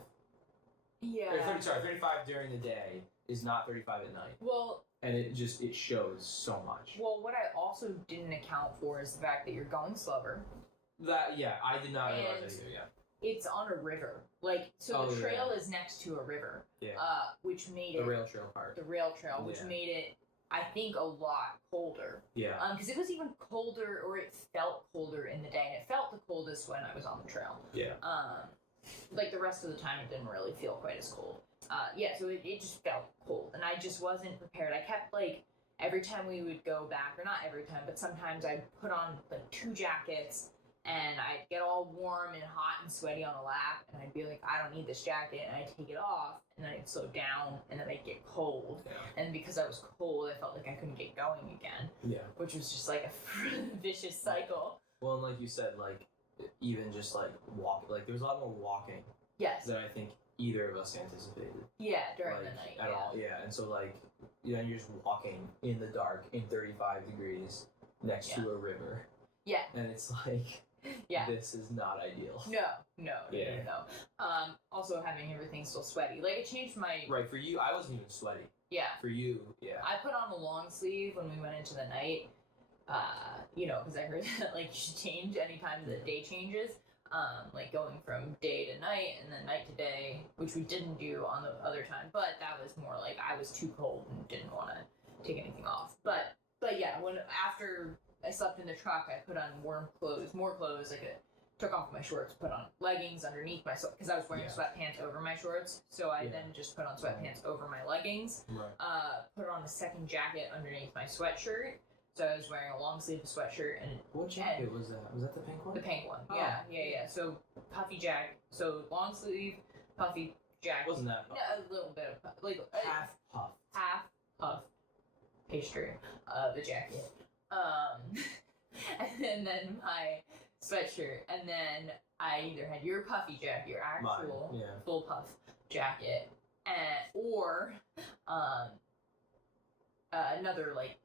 Yeah. Or 35 during the day is not 35 at night. Well, and it shows so much. Well, what I also didn't account for is the fact that you're going slower. That I did not realize that either. Yeah. It's on a river, like so. The trail is next to a river. Yeah. Which made the rail trail part. The rail trail, which made it, I think, a lot colder. Yeah. Because it was even colder, or it felt colder in the day, and it felt the coldest when I was on the trail. Yeah. Like the rest of the time, it didn't really feel quite as cold. So it just felt cold, and I just wasn't prepared. I kept like every time we would go back, or not every time, but sometimes I'd put on like 2 jackets. And I'd get all warm and hot and sweaty on a lap, and I'd be like, I don't need this jacket, and I'd take it off, and then I'd slow down, and then I'd get cold. Yeah. And because I was cold, I felt like I couldn't get going again. Yeah. Which was just like a vicious cycle. Well, and like you said, like, even just like walking, like there was a lot more walking. Yes. Than I think either of us anticipated. Yeah, during like, the night. At all, yeah. And so, like, you're just walking in the dark in 35 degrees next to a river. Yeah. And it's like... Yeah. This is not ideal. No. Also having everything still sweaty. Like it changed my... Right, for you, I wasn't even sweaty. Yeah. For you, yeah. I put on a long sleeve when we went into the night, because I heard that like you should change anytime the day changes. Like going from day to night and then night to day, which we didn't do on the other time, but that was more like I was too cold and didn't want to take anything off. But yeah, after I slept in the truck, I put on more clothes. Like took off my shorts, put on leggings underneath my because I was wearing sweatpants over my shorts. So I then just put on sweatpants over my leggings. Right. Put on a second jacket underneath my sweatshirt. So I was wearing a long sleeve sweatshirt and what jacket was that? Was that the pink one? The pink one. Oh. Yeah. So puffy jacket. So long sleeve, puffy jacket. Wasn't that puff? No, a little bit of like half puff. Half puff pastry of a jacket. And then my sweatshirt, and then I either had your puffy jacket, your actual full puff jacket, or another like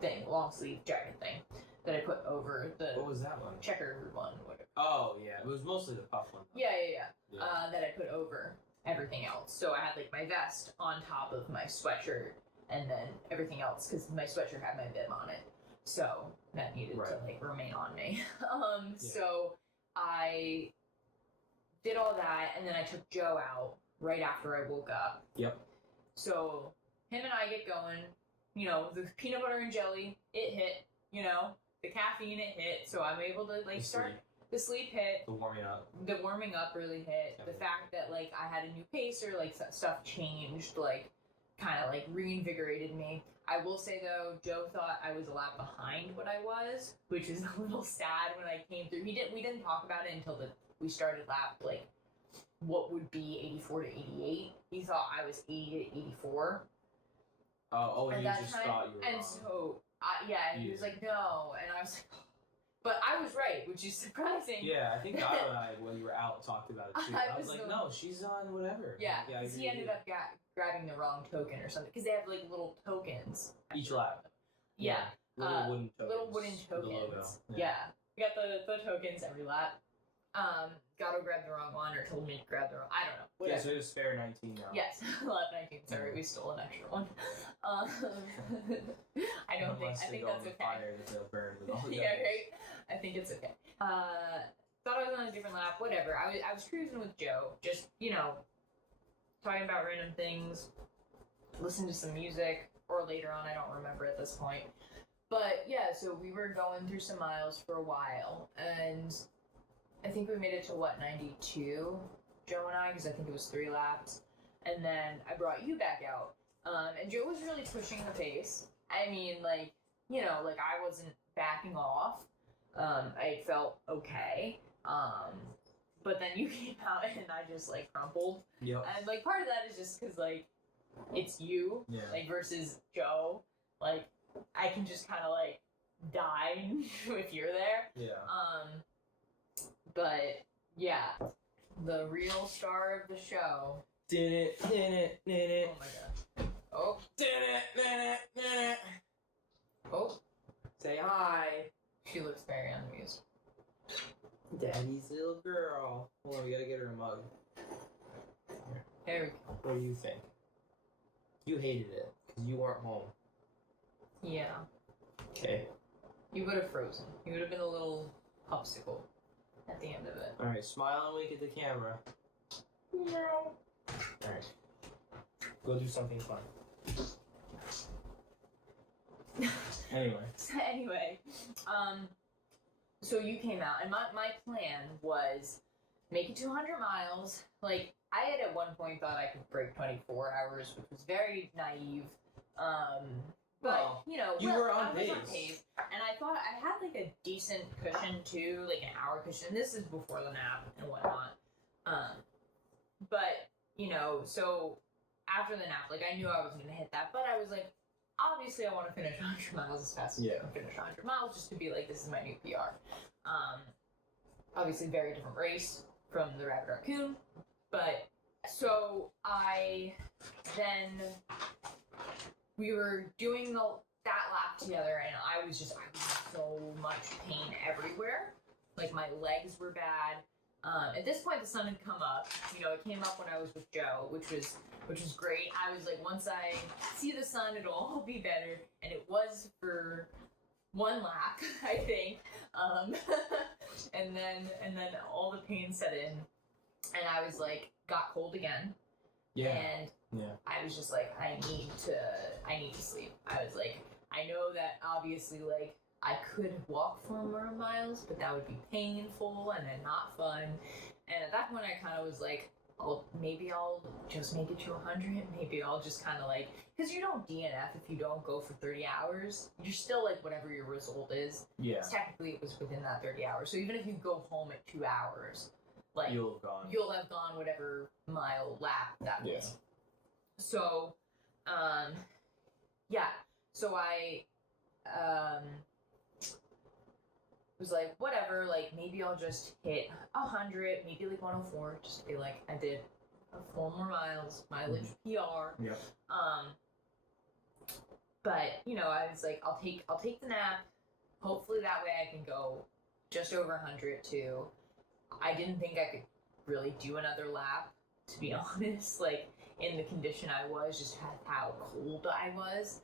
thing, long sleeve jacket thing that I put over the. What was that one? Checkered one. Whatever. Oh yeah, it was mostly the puff one. Yeah. That I put over everything else. So I had like my vest on top of my sweatshirt, and then everything else because my sweatshirt had my bib on it, so that needed to like remain on me. So I did all that, and then I took Joe out right after I woke up. Yep. So him and I get going. The peanut butter and jelly, it hit. The caffeine, it hit. So I'm able to like start. The sleep hit. The warming up. The warming up really hit. The fact that like I had a new pacer, like stuff changed, like kind of like reinvigorated me. I will say though, Joe thought I was a lap behind what I was, which is a little sad when I came through. We didn't talk about it until we started lap, like what would be 84 to 88. He thought I was 80 to 84. And you just time, thought you were and wrong. so he was like, no, and I was like, but I was right, which is surprising. Yeah, I think Otto and I, when you were out, talked about it too. I was like, no, she's on whatever. Yeah, yeah, because he ended up grabbing the wrong token or something. Because they have like little tokens. Each lap. Yeah. Little wooden tokens. Little wooden with the logo. tokens. Yeah. We got the tokens every lap. Gatto grabbed the wrong one or told me to grab the wrong. I don't know. Whatever. Yeah, so it was spare 19 now. Yes, lap 19. Sorry, we stole an extra one. I think that's okay. Fire that they'll burn with all the Yeah, right. I think it's okay. Thought I was on a different lap. Whatever. I was cruising with Joe, just talking about random things, listen to some music, or later on, I don't remember at this point. But yeah, so we were going through some miles for a while, and I think we made it to 92, Joe and I, because I think it was 3 laps, and then I brought you back out, and Joe was really pushing the pace. I mean, I wasn't backing off. I felt okay. But then you came out and I just crumpled. Yep. And part of that is just because it's you, versus Joe. I can just kind of die if you're there. Yeah. But yeah, the real star of the show. Did it. Oh my god. Oh. Did it. Oh. Say hi. She looks very amused. Daddy's little girl. Hold on, we gotta get her a mug. There we go. What do you think? You hated it because you weren't home. Yeah. Okay. You would have frozen. You would have been a little popsicle at the end of it. Alright, smile and wink at the camera. No. Alright. Go do something fun. Anyway, so you came out, and my plan was make it to 100 miles. I had at one point thought I could break 24 hours, which was very naive. But you were on pace. And I thought I had a decent cushion too, an hour cushion. This is before the nap and whatnot. But so after the nap, I knew I was gonna hit that, but I was obviously I want to finish 100 miles as fast as I can finish 100 miles, just to be this is my new PR. Obviously very different race from the Rabbit Raccoon, but so we were doing that lap together, and I was in so much pain everywhere. My legs were bad. At this point, the sun had come up. It came up when I was with Joe, which was great. I was once I see the sun, it'll all be better. And it was for one lap, I think. And then all the pain set in, and I was got cold again. Yeah. And I was just I need to sleep. I was I know that obviously I could walk 4 more miles, but that would be painful and then not fun. And at that point, I kind of was maybe I'll just make it to 100. Maybe I'll just kind of because you don't DNF if you don't go for 30 hours. You're still whatever your result is. Yeah. Technically, it was within that 30 hours. So even if you go home at 2 hours, you'll have gone whatever mile lap that was. Yeah. So, so I, was whatever, maybe I'll just hit 100, maybe 104, just to be I did 4 more miles, mileage PR. Yep. But, I was I'll take the nap, hopefully that way I can go just over 100 too. I didn't think I could really do another lap, to be honest, in the condition I was, just how cold I was.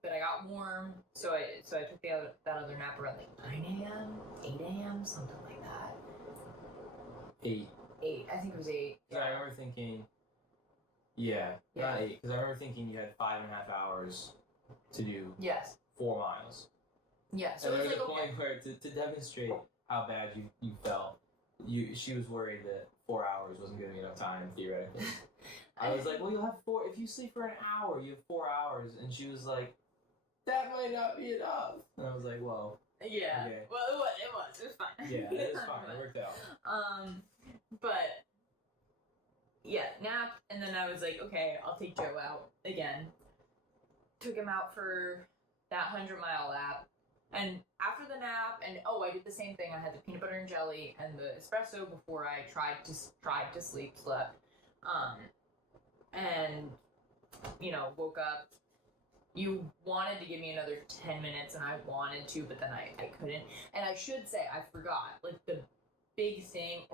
But I got warm, so I took that other nap around 9 a.m., 8 a.m., something like that. 8. 8, I think it was 8. Yeah. I remember thinking, not 8, because I remember thinking you had 5.5 hours to do 4 miles. Yeah, so and it was there was a point where, to demonstrate how bad you felt, she was worried that 4 hours wasn't going to be enough time, theoretically. I was like, well, you'll have 4. If you sleep for an hour, you have 4 hours. And she was like, that might not be enough. And I was like, well. Yeah. Okay. Well, it was fine. Yeah, it was fine. It worked out. But yeah, nap, and then I was like, okay, I'll take Joe out again. Took him out for that 100-mile lap. And after the nap, and I did the same thing. I had the peanut butter and jelly and the espresso before I tried to slept. And woke up. You wanted to give me another 10 minutes, and I wanted to, but then I couldn't. And I should say, I forgot. Like, the big thing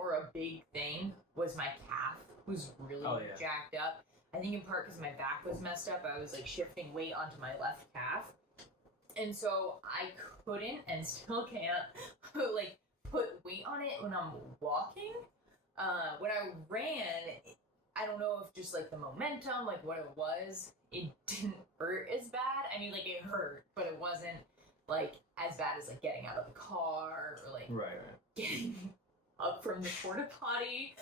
was my calf was really jacked up. I think in part because my back was messed up. I was like shifting weight onto my left calf. And so I couldn't and still can't put weight on it when I'm walking. When I ran, I don't know if just like the momentum, like what it was, it didn't hurt as bad. I mean, like it hurt, but it wasn't like as bad as like getting out of the car or like getting up from the porta potty,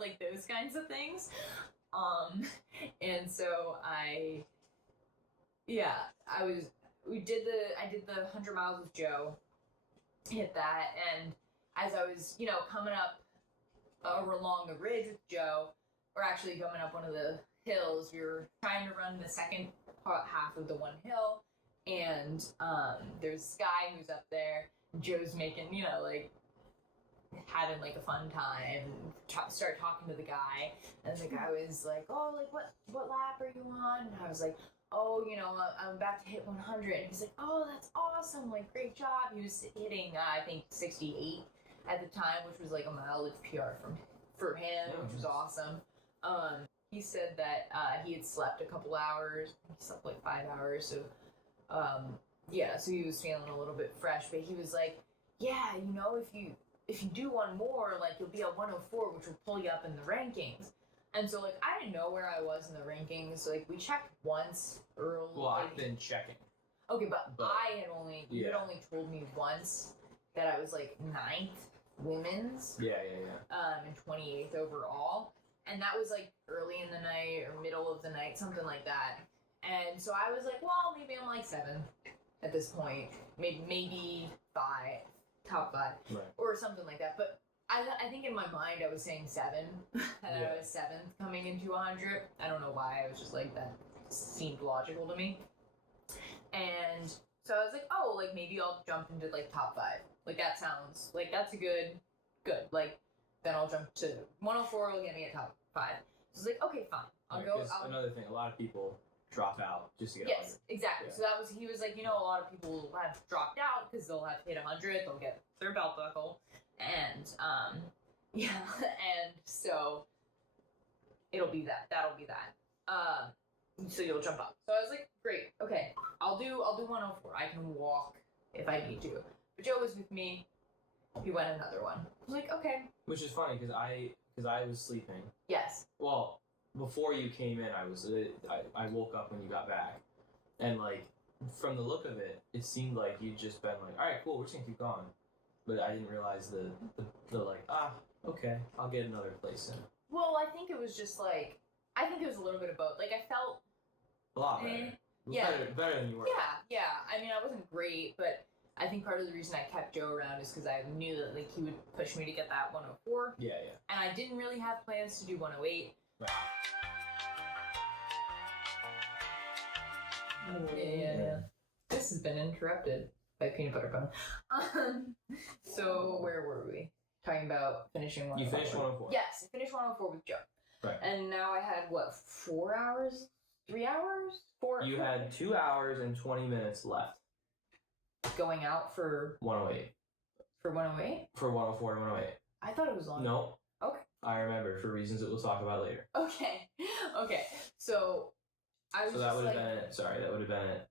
like those kinds of things. And so I did the 100 miles with Joe, hit that, and as I was, coming up along the ridge with Joe, or actually coming up one of the hills, we were trying to run the second half of the one hill, and there's this guy who's up there, Joe's making, having like a fun time, start talking to the guy, and the guy was like, oh, like what lap are you on? And I was like, oh, I'm about to hit 100, and he's like, oh, that's awesome, like great job. He was hitting I think 68 at the time, which was like a mileage PR for him, which was awesome. He said that he had slept a couple hours. He slept like 5 hours, so so he was feeling a little bit fresh, but he was like, yeah, if you do one more, like you'll be at 104, which will pull you up in the rankings. And so like I didn't know where I was in the rankings. Like we checked once early. Well, I've been checking. Okay, but I had only you had only told me once that I was like 9th women's. Yeah. And 28th overall. And that was like early in the night or middle of the night, something like that. And so I was like, well, maybe I'm like 7th at this point. Maybe 5, top 5, or something like that. But I think in my mind I was saying 7, and I was 7th coming into 100. I don't know why. I was just like, that seemed logical to me. And so I was like, oh, like maybe I'll jump into like top 5. Like that sounds like that's a good. Like then I'll jump to 104. Will get me at top 5. So I was like, okay, fine. I'll go. Another thing, a lot of people drop out just to get 100. Exactly. Yeah. So he was like, a lot of people have dropped out because they'll have hit 100. They'll get their belt buckle. And and so it'll be that. That'll be that. So you'll jump up. So I was like, great, okay, I'll do 104. I can walk if I need to. But Joe was with me. He went another one. I was like, okay. Which is funny because I was sleeping. Yes. Well, before you came in, I woke up when you got back, and like from the look of it, it seemed like you'd just been like, all right, cool, we're just gonna keep going. But I didn't realize the like, okay, I'll get another place in. Well, I think it was just like, I think it was a little bit of both. Like, I felt a lot better. Better than you were. Yeah. I mean, I wasn't great, but I think part of the reason I kept Joe around is because I knew that like he would push me to get that 104. Yeah. And I didn't really have plans to do 108. Right. Yeah. This has been interrupted by peanut butter bun. So where were we? Talking about finishing 104. You finished 104. Yes, I finished 104 with Joe. Right. And now I had 4 hours? 3 hours? 4? You had 2 hours and 20 minutes left. Going out for 108. For 108? For 104 to 108. I thought it was longer. No. Okay. I remember for reasons that we'll talk about later. Okay. So I was. So that would have been it. Sorry, that would have been at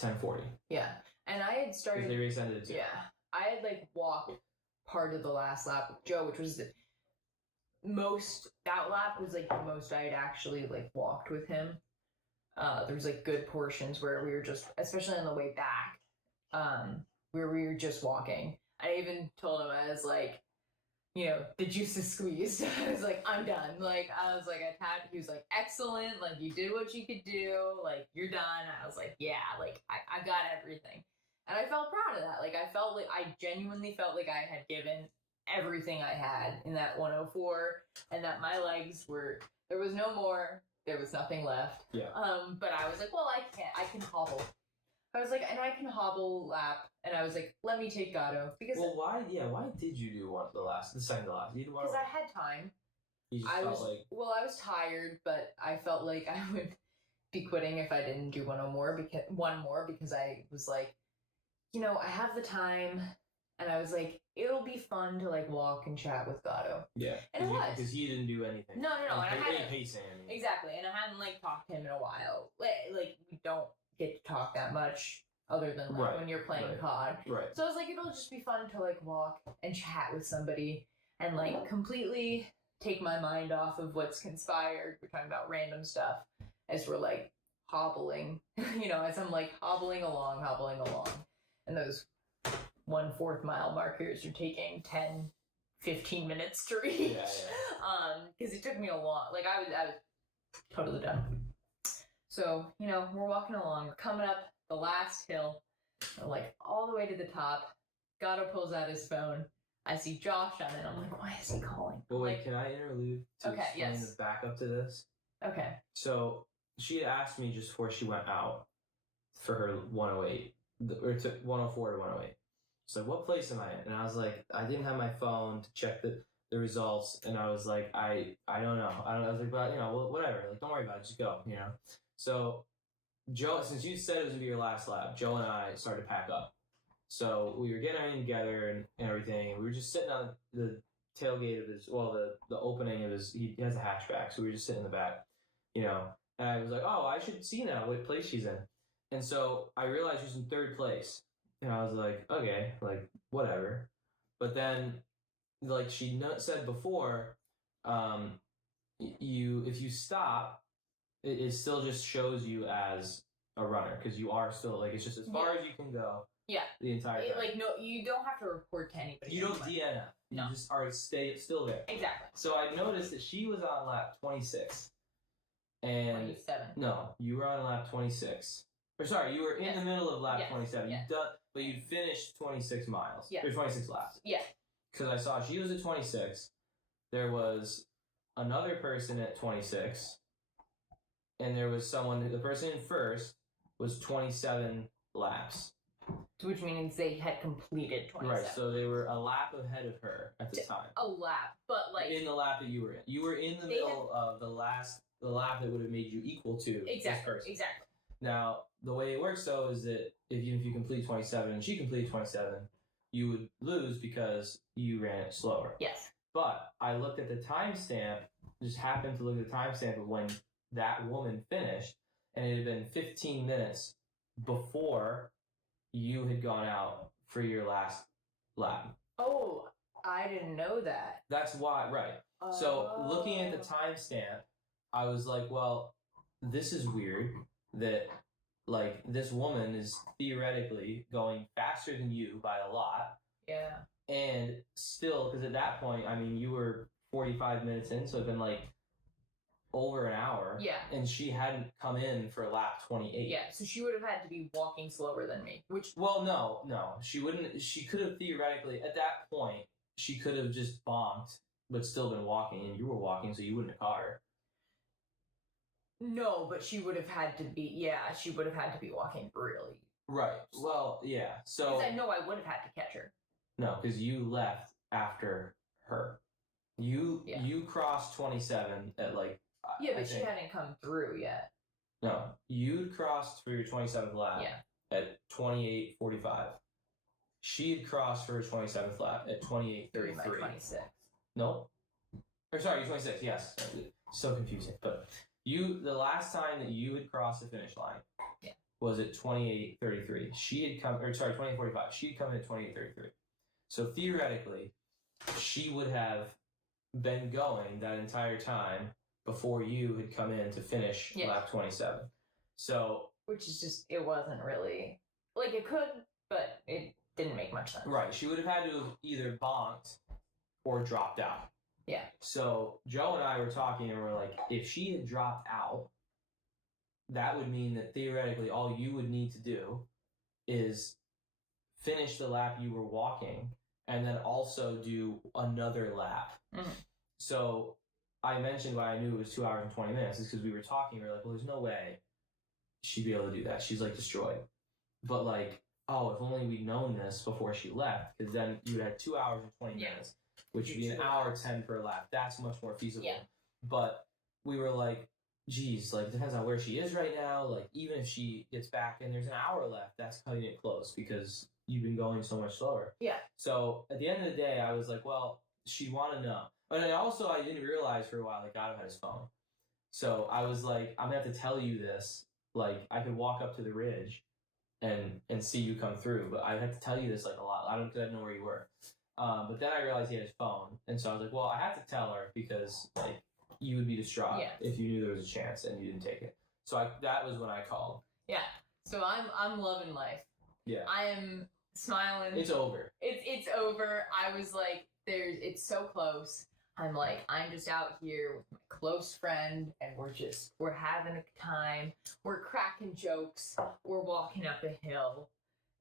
10:40. Yeah, and I had started. Because they resended it to you. Yeah, I had like walked part of the last lap with Joe, which was the most. That lap was like the most I had actually like walked with him. There was like good portions where we were just, especially on the way back, where we were just walking. I even told him, I was like, the juice is squeezed. I was like, I'm done. Like, I was like, he was like, excellent. Like, you did what you could do. Like, you're done. I was like, yeah, like, I got everything. And I felt proud of that. Like, I genuinely felt like I had given everything I had in that 104 and that my legs there was no more. There was nothing left. Yeah. But I was like, well, I can hobble. I was like, and I can hobble lap, and I was like, let me take Gatto because. Well, why did you do the second to last? Because I had time. You just felt like. Well, I was tired, but I felt like I would be quitting if I didn't do one more because I was like, I have the time, and I was like, it'll be fun to like walk and chat with Gatto. Yeah, and it was because he didn't do anything. No, and I hadn't pacing. Exactly, and I hadn't like talked to him in a while. Like we don't get to talk that much other than like when you're playing COD. Right. So I was like, it'll just be fun to like walk and chat with somebody and like completely take my mind off of what's conspired. We're talking about random stuff as we're like hobbling, as I'm like hobbling along. And those 1/4 mile markers are taking 10-15 minutes to reach. Yeah. Because it took me a long, like I was totally done. So, we're walking along, we're coming up the last hill, we're like all the way to the top. Gatto pulls out his phone. I see Josh on it. I'm like, why is he calling? Well, wait, like, can I interlude to explain the backup to this? Okay. So she had asked me just before she went out for her 108, or to 104 to 108. So what place am I in? And I was like, I didn't have my phone to check the results, and I was like, I don't know. I was like, but whatever. Like, don't worry about it. Just go. So Joe, since you said it was gonna be your last lap, Joe and I started to pack up. So we were getting everything together and everything. We were just sitting on the tailgate of the opening of his. He has a hatchback, so we were just sitting in the back, And I was like, oh, I should see now what place she's in. And so I realized she's in third place, and I was like, okay, like whatever. But then, like she said before, if you stop, it still just shows you as a runner because you are still like it's just as far as you can go. Yeah. The entire time. Like no, you don't have to report to anybody. You don't DNF. No. You just are still there. Exactly. So I noticed that she was on lap 26. And 27. No, you were on lap 26. Or sorry, you were in the middle of lap 27. Yes. But you'd finished 26 miles. Yeah. Or 26 laps. Yeah. Because I saw she was at 26. There was another person at 26. And there was the person in first was 27 laps. Which means they had completed 27. Right, so they were a lap ahead of her at the time. A lap, but like... In the lap that you were in. You were in the middle of the lap that would have made you equal to this person. Exactly. Now, the way it works, though, is that if you complete 27 and she completed 27, you would lose because you ran it slower. Yes. But I looked at the timestamp, just happened to look at the timestamp of when that woman finished, and it had been 15 minutes before you had gone out for your last lap. Oh, I didn't know that. That's why, right. So looking at the timestamp, I was like, well, this is weird that like this woman is theoretically going faster than you by a lot. Yeah. And still, because at that point, I mean, you were 45 minutes in, so it'd been like over an hour. Yeah. And she hadn't come in for lap 28. Yeah, so she would have had to be walking slower than me, which... Well, no. She wouldn't... She could have theoretically, at that point, she could have just bonked, but still been walking, and you were walking, so you wouldn't have caught her. No, but she would have had to be... Yeah, she would have had to be walking really... Right. Well, yeah, so... Because I know I would have had to catch her. No, because you left after her. You crossed 27 at like... Yeah, but she hadn't come through yet. No, you'd crossed for your 27th lap at 28:45. She had crossed for her 27th lap at 28:33. 26. No. Or sorry, 26, yes. So confusing. But the last time that you had crossed the finish line was at 28:33. She had come, 28:45. She had come in at 28:33. So theoretically, she would have been going that entire time before you had come in to finish lap 27. So... Which is just, it wasn't really... Like, it could, but it didn't make much sense. Right. She would have had to have either bonked or dropped out. Yeah. So Joe and I were talking, and we're like, if she had dropped out, that would mean that theoretically all you would need to do is finish the lap you were walking and then also do another lap. Mm-hmm. So I mentioned why I knew it was 2 hours and 20 minutes is because we were talking. We were like, well, there's no way she'd be able to do that. She's like destroyed. But like, oh, if only we'd known this before she left, because then you had 2 hours and 20 minutes, which would be an hour 10 per lap. That's much more feasible. Yeah. But we were like, geez, like, it depends on where she is right now. Like, even if she gets back and there's an hour left, that's cutting it close because you've been going so much slower. Yeah. So at the end of the day, I was like, well, she'd want to know. But I didn't realize for a while that God had his phone. So I was like, I'm going to have to tell you this. Like, I could walk up to the ridge and see you come through, but I'd have to tell you this like a lot. I didn't know where you were. But then I realized he had his phone. And so I was like, well, I have to tell her because, like, you would be distraught if you knew there was a chance and you didn't take it. So that was when I called. Yeah. So I'm loving life. Yeah. I am smiling. It's over. It's over. I was like, it's so close. I'm like, I'm just out here with my close friend and we're having a time. We're cracking jokes. We're walking up a hill.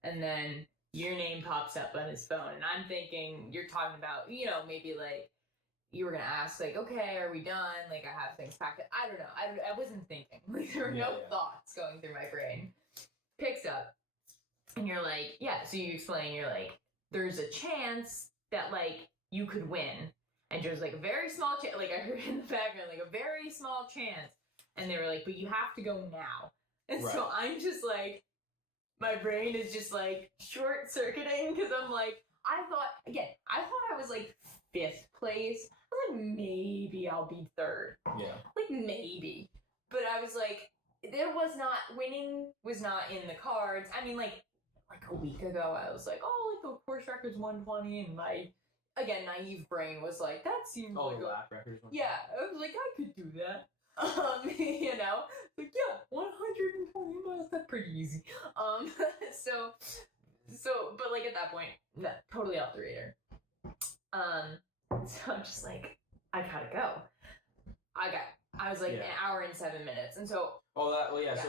And then your name pops up on his phone. And I'm thinking, you're talking about, maybe like, you were going to ask, like, okay, are we done? Like, I have things packed. I don't know. I wasn't thinking. Like, there were no thoughts going through my brain. Picks up. And you're like, yeah. So you explain, you're like, there's a chance that, like, you could win. And there's, like, a very small chance. Like, I heard in the background, like, a very small chance. And they were like, but you have to go now. And so I'm just like, my brain is just, like, short-circuiting. Because I'm like, I thought I was, like, 5th place. I was like, maybe I'll be 3rd. Yeah. Like, maybe. But I was like, winning was not in the cards. I mean, like a week ago, I was like, oh, like, the course record's 120, and my, again, naive brain was like, that seems like the lap record's 120. Yeah, I was like, I could do that. Like, yeah, 120 miles, that's pretty easy. So, but, like, at that point, no, totally off the radar. So I'm just like, I gotta go. I was like an hour and 7 minutes, and so. So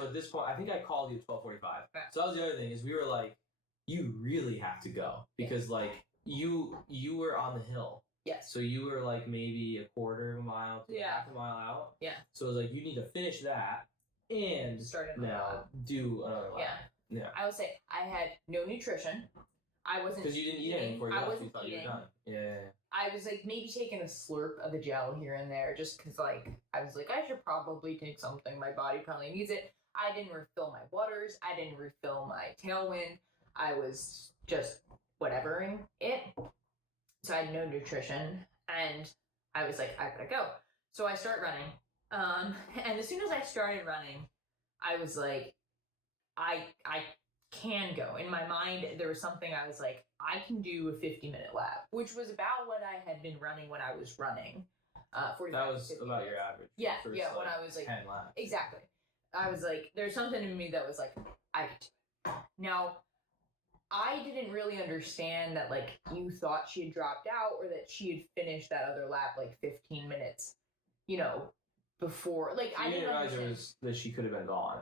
at this point, I think I called you at 12:45. Okay. So that was the other thing is we were like, you really have to go because like you were on the hill. Yes. So you were like maybe a quarter of a mile to half a mile out. Yeah. So it was like you need to finish that and do another lap. Yeah. I would say I had no nutrition. I wasn't because you didn't eat anything before you left. You thought eating. You were done. Yeah. I was like maybe taking a slurp of a gel here and there just because like I was like I should probably take something. My body probably needs it. I didn't refill my waters. I didn't refill my tailwind. I was just whatevering it. So I had no nutrition and I was like, I gotta go. So I start running. And as soon as I started running, I was like, I can go. In my mind, there was something I was like, I can do a 50-minute lap, which was about what I had been running when I was running. 45 that was about minutes. your average. Yeah, first, yeah, when I was like 10 laps. Exactly. I was like, there's something in me that was like, I could do it. Now, I didn't really understand that like you thought she had dropped out or that she had finished that other lap like 15 minutes, before. Like I didn't realize that she could have been gone.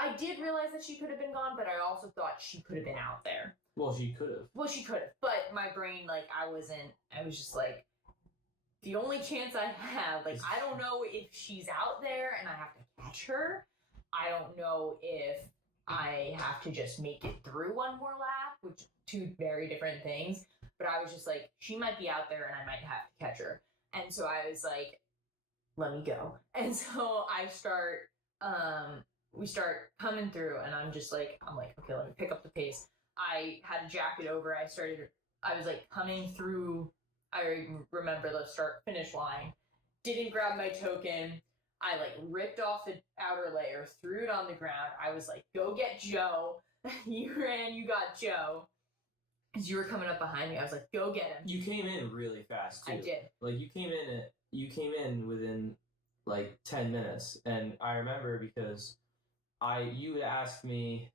I did realize that she could have been gone, but I also thought she could have been out there. Well, she could have. But my brain, like, I was just like, the only chance I have, like, I don't know if she's out there and I have to catch her. I don't know if I have to just make it through one more lap, which two very different things. But I was just like, she might be out there and I might have to catch her. And so I was like, let me go. And so we start coming through and I'm like, okay, let me pick up the pace. I had a jacket over. I was like coming through. I remember the start-finish line. Didn't grab my token. I like ripped off the outer layer, threw it on the ground. I was like, go get Joe. You ran, you got Joe. As you were coming up behind me, I was like, go get him. You came in really fast too. I did. Like you came in within like 10 minutes. And I remember because you had asked me,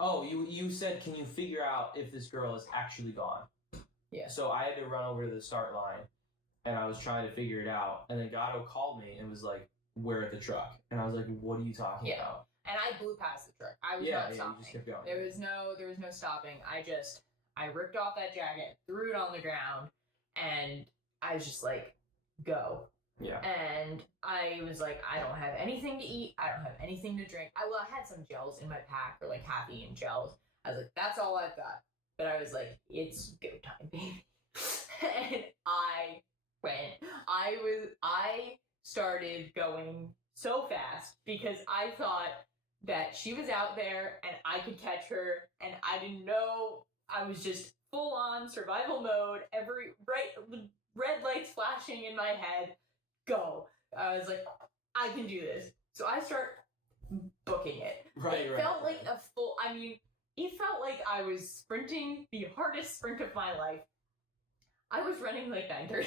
you said, can you figure out if this girl is actually gone? Yeah. So I had to run over to the start line, and I was trying to figure it out. And then Gatto called me and was like, "We're at the truck," and I was like, "What are you talking about?" And I blew past the truck. I was not stopping. You just kept going. There was no stopping. I ripped off that jacket, threw it on the ground, and I was just like, go. Yeah. And I was like, I don't have anything to eat. I don't have anything to drink. I had some gels in my pack, or like caffeine gels. I was like, that's all I've got. But I was like, it's go time, baby. And I went. I started going so fast because I thought that she was out there and I could catch her, and I didn't know. I was just full on survival mode. Every red lights flashing in my head. Go. I was like, I can do this. So I start booking it. It felt like a full. I mean, it felt like I was sprinting the hardest sprint of my life. I was running like 9:30s,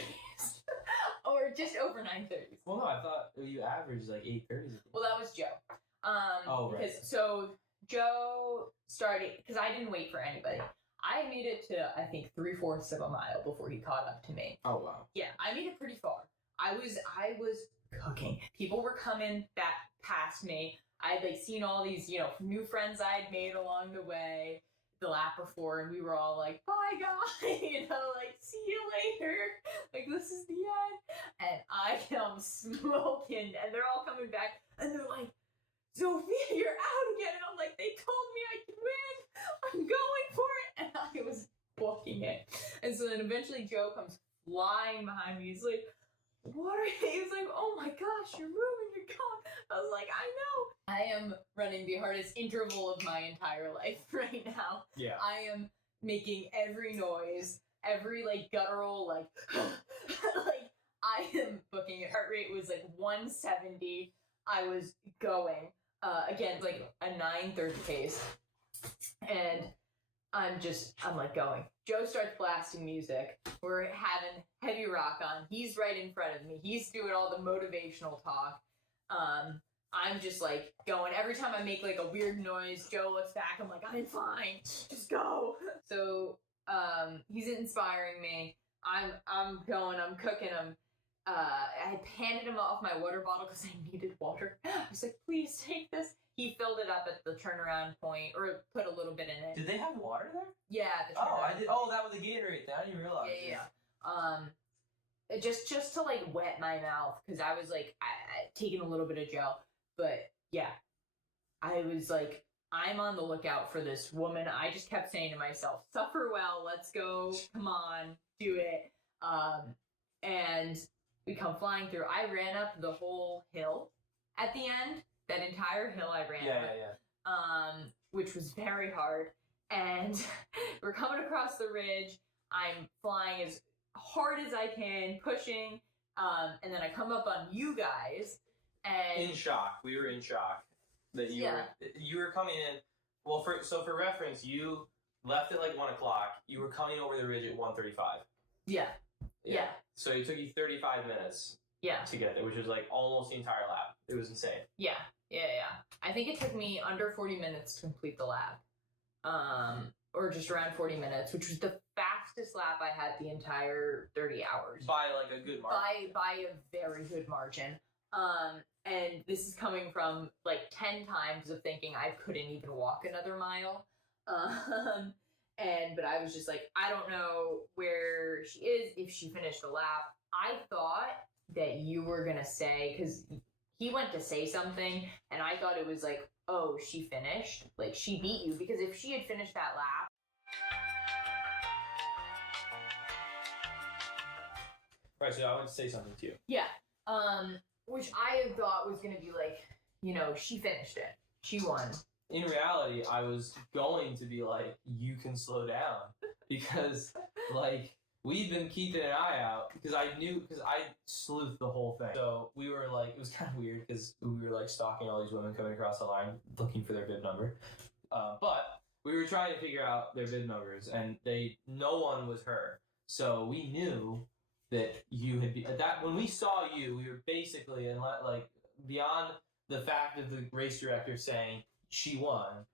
or just over 9:30s. Well, no, I thought you averaged like 8:30s. Well, that was Joe. Right. Because so Joe started, because I didn't wait for anybody. I made it to, I think, 3/4 of a mile before he caught up to me. Oh wow. Yeah, I made it pretty far. I was cooking. People were coming past me. I had like seen all these, new friends I'd made along the way the lap before, and we were all like, bye guys, like, see you later. Like, this is the end. And I am smoking, and they're all coming back, and they're like, Sophia, you're out again. And I'm like, they told me I could win. I'm going for it. And I was booking it. And so then eventually Joe comes flying behind me. He's like, what are you? He was like, oh my gosh, you're moving, you're gone. I was like, I know. I am running the hardest interval of my entire life right now. Yeah. I am making every noise, every like guttural, like, like I am booking it. Heart rate was like 170. I was going. Again, like a 9:30 pace. And I'm like going. Joe starts blasting music. We're having heavy rock on. He's right in front of me. He's doing all the motivational talk. I'm just like going. Every time I make like a weird noise, Joe looks back. I'm like, I'm fine. Just go. So he's inspiring me. I'm going. I'm cooking. I had handed him off my water bottle because I needed water. I was like, please take this. He filled it up at the turnaround point, or put a little bit in it. Did they have water there? Yeah, the Oh, I turnaround did. point. Oh, that was the Gatorade thing. I didn't realize. Yeah. Just to like wet my mouth, because I was like I taking a little bit of gel. But yeah, I was like, I'm on the lookout for this woman. I just kept saying to myself, suffer well, let's go, come on, do it. And we come flying through. I ran up the whole hill at the end. That entire hill I ran up. Yeah. Which was very hard. And we're coming across the ridge. I'm flying as hard as I can, pushing. And then I come up on you guys. And In shock. We were in shock that you were coming in. Well, for reference, you left at like 1 o'clock. You were coming over the ridge at 1:35. Yeah. So it took you 35 minutes. Yeah. To get there, which was like almost the entire lap. It was insane. Yeah. I think it took me under 40 minutes to complete the lap. Or just around 40 minutes, which was the fastest lap I had the entire 30 hours. By like a good margin. By a very good margin. And this is coming from like 10 times of thinking I couldn't even walk another mile. But I was just like, I don't know where she is, if she finished the lap. I thought that you were gonna say, because he went to say something, and I thought it was like, oh, she finished, like she beat you, because if she had finished that lap. Right, so I want to say something to you. Yeah, which I had thought was gonna be like, she finished it, she won. In reality, I was going to be like, you can slow down, because like we've been keeping an eye out, because I sleuthed the whole thing. So we were like, it was kind of weird because we were like stalking all these women coming across the line looking for their bib number. But we were trying to figure out their bib numbers, and no one was her. So we knew that you had that when we saw you, we were basically, and like beyond the fact of the race director saying she won,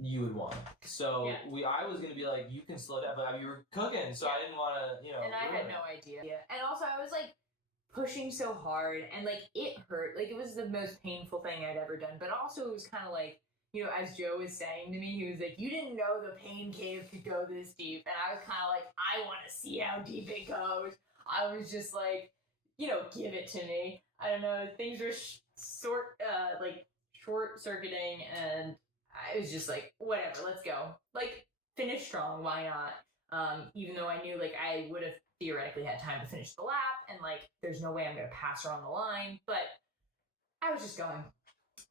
you would want. So Yeah. I was gonna be like, you can slow down, but you were cooking, so I didn't want to, And I had no idea. And also I was like pushing so hard, and like it hurt. Like it was the most painful thing I'd ever done. But also it was kind of like, as Joe was saying to me, he was like, you didn't know the pain cave could go this deep. And I was kind of like, I want to see how deep it goes. I was just like, give it to me. I don't know. Things were short circuiting, and I was just like, whatever, let's go. Like, finish strong, why not? Even though I knew like I would have theoretically had time to finish the lap, and like there's no way I'm gonna pass her on the line, but I was just going.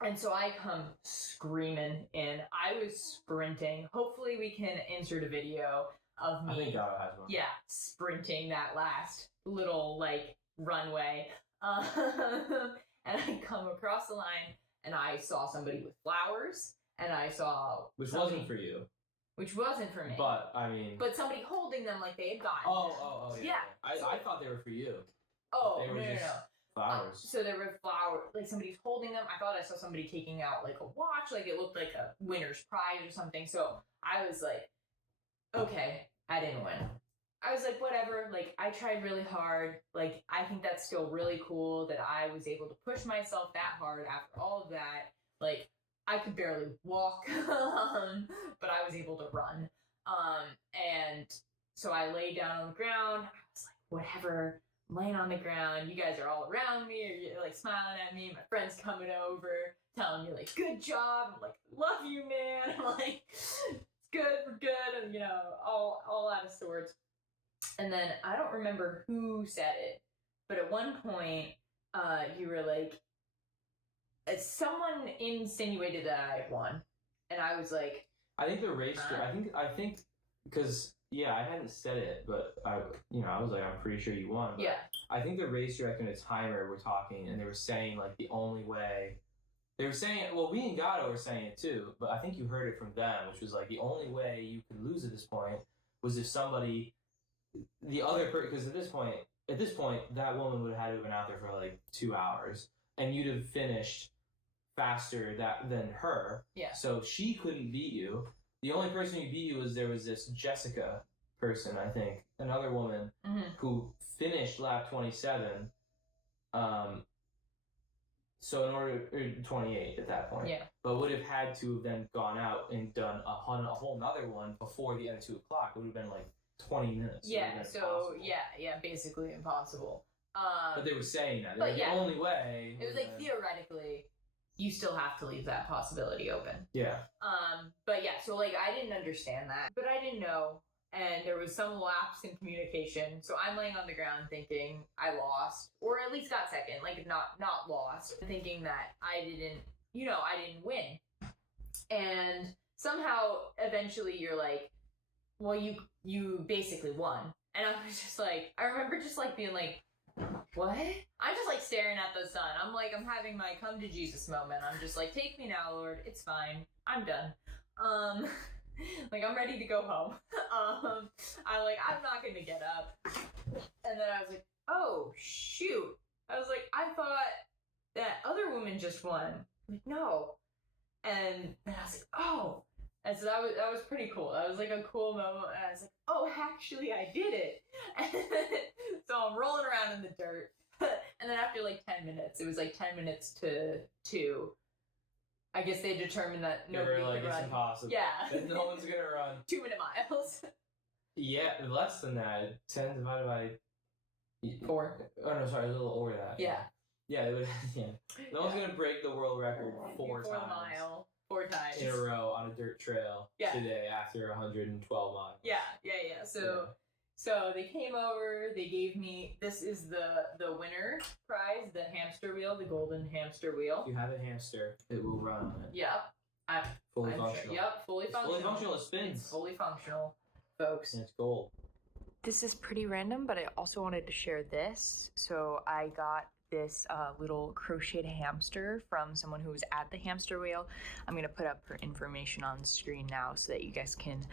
And so I come screaming in. I was sprinting. Hopefully we can insert a video of me. I think Dara has one. Yeah, sprinting that last little like runway. And I come across the line, and I saw somebody with flowers, and I saw Which wasn't for you. Which wasn't for me. But I mean. But somebody holding them like they had gotten. Oh, yeah. Yeah. I thought they were for you. Oh, they were just flowers. So there were flowers, like somebody's holding them. I thought I saw somebody taking out like a watch, like it looked like a winner's prize or something. So I was like, okay, I didn't win. I was like, whatever, like I tried really hard. Like I think that's still really cool that I was able to push myself that hard after all of that. Like I could barely walk, but I was able to run. And so I laid down on the ground. I was like, whatever, I'm laying on the ground. You guys are all around me, or you're like smiling at me. My friend's coming over, telling me like, good job. I'm like, love you, man. I'm like, it's good, we're good. And all out of sorts. And then I don't remember who said it, but at one point, you were like, someone insinuated that I had won, and I was like, I think the race. I think because I hadn't said it, but I was like, I'm pretty sure you won. But yeah. I think the race director and the timer were talking, and they were saying like the only way. They were saying, well, we and Gato were saying it too, but I think you heard it from them, which was like the only way you could lose at this point was if somebody. The other person, because at this point, that woman would have had to have been out there for like 2 hours, and you'd have finished faster than her. Yeah. So she couldn't beat you. The only person who beat you was this Jessica person, I think, another woman who finished lap 27. So in order 28 at that point. Yeah. But would have had to have then gone out and done a whole nother one before the end of 2 o'clock. It would have been like 20 minutes. Yeah, so basically impossible. But they were saying that. But the only way. It was like theoretically, you still have to leave that possibility open. Yeah. But yeah, so like I didn't understand that, but I didn't know, and there was some lapse in communication. So I'm laying on the ground thinking I lost, or at least got second, like not lost, thinking that I didn't win, and somehow eventually you're like, well, you basically won. And I was just like, I remember just like being like, what? I'm just like staring at the sun. I'm like, I'm having my come to Jesus moment. I'm just like, take me now, Lord. It's fine. I'm done. Like I'm ready to go home. I'm not gonna get up. And then I was like, oh shoot. I was like, I thought that other woman just won. I'm like, no. And then I was like, oh. And so that was pretty cool. That was like a cool moment. And I was like, oh, actually, I did it. So I'm rolling around in the dirt. And then after like 10 minutes, it was like 10 minutes to 2. I guess they determined that nobody could run. It's impossible. Yeah. No one's going to run. 2-minute miles. Yeah, less than that. 10 divided by 4. Oh, no, sorry, a little over that. Yeah. Yeah, it would. Yeah. No one's going to break the world record 4 times. 4 mile. 4 times. In a row on a dirt trail today after 112 miles. Yeah. So they came over, they gave me, this is the winner prize, the hamster wheel, the golden hamster wheel. If you have a hamster, it will run on it. Yep. Fully I'm functional. Sure. Yep, fully functional. Fully functional, it spins. It's fully functional, folks. And it's gold. This is pretty random, but I also wanted to share this. So I got this little crocheted hamster from someone who was at the hamster wheel. I'm gonna put up her information on the screen now so that you guys can,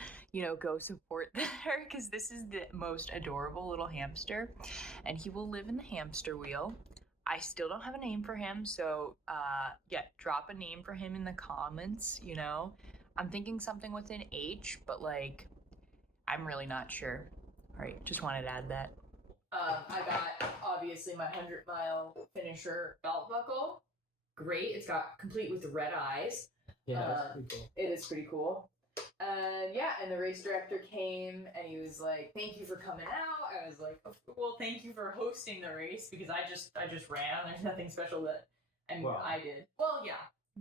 go support her, because this is the most adorable little hamster, and he will live in the hamster wheel. I still don't have a name for him, so drop a name for him in the comments. I'm thinking something with an H, but like, I'm really not sure. All right, just wanted to add that. I got, obviously, my 100-mile finisher belt buckle. Great. It's got complete with red eyes. Yeah, that's pretty cool. It is pretty cool. And the race director came and he was like, "Thank you for coming out." I was like, "Well, thank you for hosting the race because I just ran. There's nothing special that I did." Well, yeah,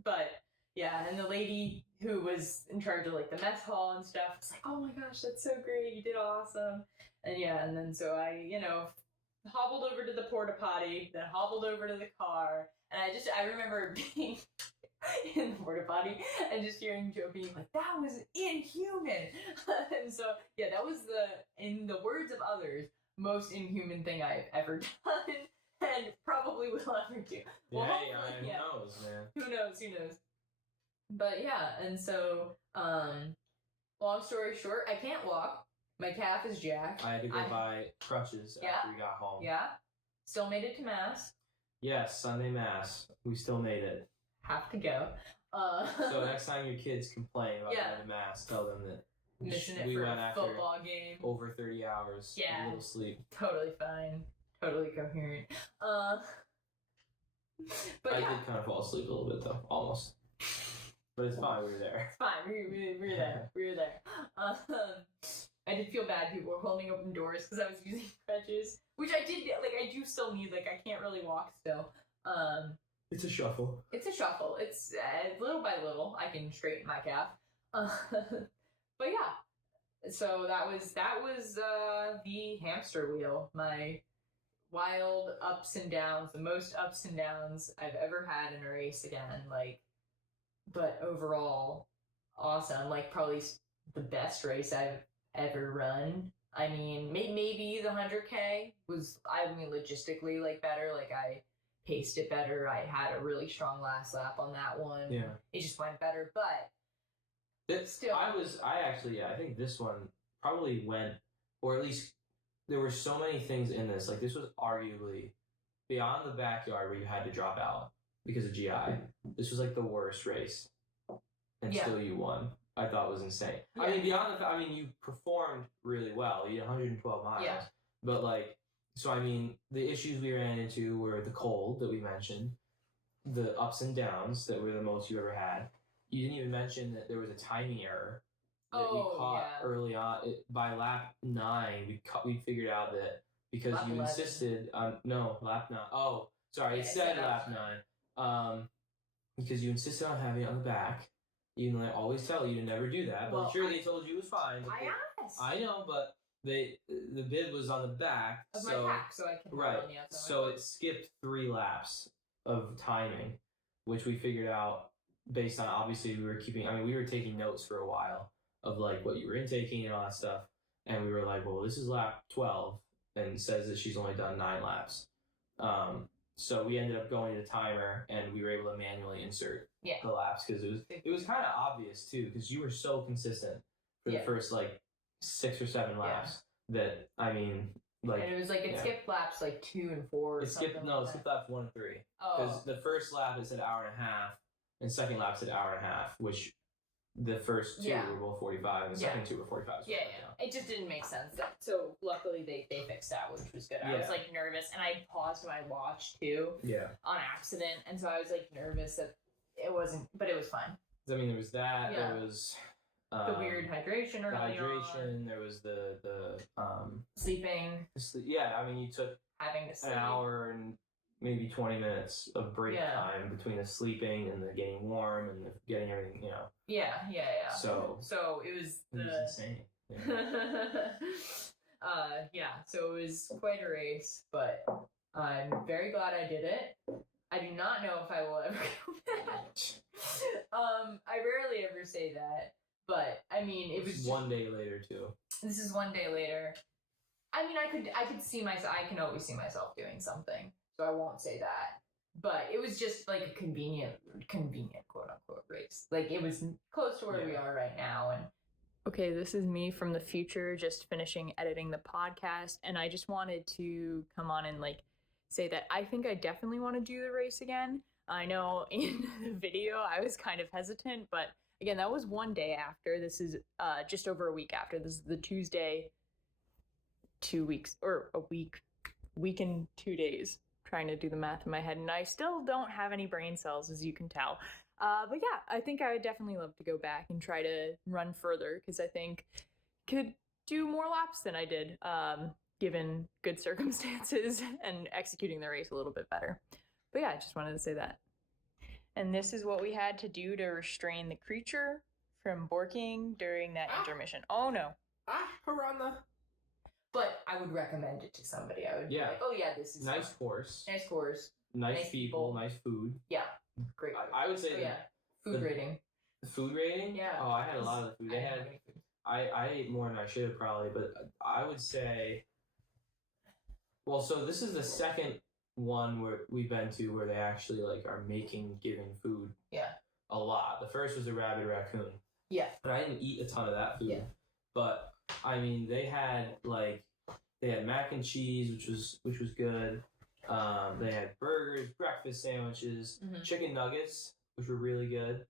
but yeah. And the lady who was in charge of like the mess hall and stuff was like, "Oh my gosh, that's so great! You did awesome." And then so I, hobbled over to the porta potty, then hobbled over to the car, and I remember being in the porta potty and just hearing Joe being like, "That was inhuman." And so yeah, that was in the words of others, most inhuman thing I've ever done and probably will ever do. Well, Who knows, man? Who knows? But yeah, and so long story short, I can't walk. My calf is jacked. I had to go buy crutches after we got home. Yeah. Still made it to Mass. Yes, Sunday Mass. We still made it. Have to go. So next time your kids complain about going to Mass, tell them that missing it we for went a after football game. Over 30 hours. Yeah. A little sleep. Totally fine. Totally coherent. But I did kind of fall asleep a little bit though, almost. But it's fine. We were there. It's fine. We were there. We were there. I did feel bad. People were holding open doors because I was using crutches, which I did. Like, I do still need. Like, I can't really walk still. It's a shuffle. It's little by little I can straighten my calf. But yeah, so that was the hamster wheel. My wild ups and downs, the most ups and downs I've ever had in a race again. Like, but overall, awesome. Like, probably the best race I've ever run. I mean, maybe the 100K was, logistically, like, better. Like, I paced it better. I had a really strong last lap on that one. Yeah. It just went better, but still. I think this one probably went, or at least there were so many things in this. Like, this was arguably beyond the backyard where you had to drop out because of GI. This was like the worst race. And still you won. I thought was insane. Yeah. I mean, beyond you performed really well. You did 112 miles. Yeah. But the issues we ran into were the cold that we mentioned, the ups and downs that were the most you ever had. You didn't even mention that there was a timing error that we caught early on. By lap 9, we figured out that because lap you 11. insisted on lap 9. Oh, sorry, it said lap 9. Because you insisted on having it on the back. Even though I always tell you to never do that, but they told you it was fine. I know, but the bib was on the back of my pack, so I can on the outside. So it skipped 3 laps of timing, which we figured out based on obviously we were taking notes for a while of like what you were intaking and all that stuff, and we were like, well, this is lap 12, and it says that she's only done 9 laps. So we ended up going to the timer, and we were able to manually insert the laps because it was kind of obvious too because you were so consistent for the first 6 or 7 laps that and it was like it skipped laps 2 and 4. It skipped laps 1 and 3 because the first lap it said hour and a half, and second lap said hour and a half, which the first 2 were both 45, and the second 2 were 45. So it just didn't make sense. So luckily they fixed that, which was good. I was nervous, and I paused my watch too. On accident, and so I was nervous that it wasn't, but it was fine. There was that. There was the weird hydration early on. There was the sleeping. You took having to sleep. An hour and maybe 20 minutes of break time between the sleeping and the getting warm and the getting everything, So it was insane. So it was quite a race, but I'm very glad I did it. I do not know if I will ever go back. I rarely ever say that, but it was one day later too. This is one day later. I could see myself. I can always see myself doing something, so I won't say that. But it was just like a convenient quote unquote race. Like it was close to where we are right now. And okay, this is me from the future, just finishing editing the podcast, and I just wanted to come on and say that I think I definitely want to do the race again. I know in the video I was kind of hesitant, but again, that was one day after. This is just over a week after. This is the Tuesday, 2 weeks, or a week and 2 days. Trying to do the math in my head, and I still don't have any brain cells, as you can tell. But yeah, I think I would definitely love to go back and try to run further, because I think could do more laps than I did, given good circumstances and executing the race a little bit better. But yeah, I just wanted to say that. And this is what we had to do to restrain the creature from borking during that intermission. Oh no. Piranha. But I would recommend it to somebody. I would be like, oh yeah, this is nice fun. course. Nice course. Nice people, nice food. Yeah. Great. I would say food rating. The food rating? Yeah. Oh, I had a lot of the food. I ate more than I should have probably, but I would say, well, so this is the second one where we've been to where they actually like are giving food. Yeah. A lot. The first was a rabid raccoon. Yeah. But I didn't eat a ton of that food. Yeah. But I mean, they had mac and cheese, which was good. They had burgers, breakfast sandwiches, chicken nuggets, which were really good.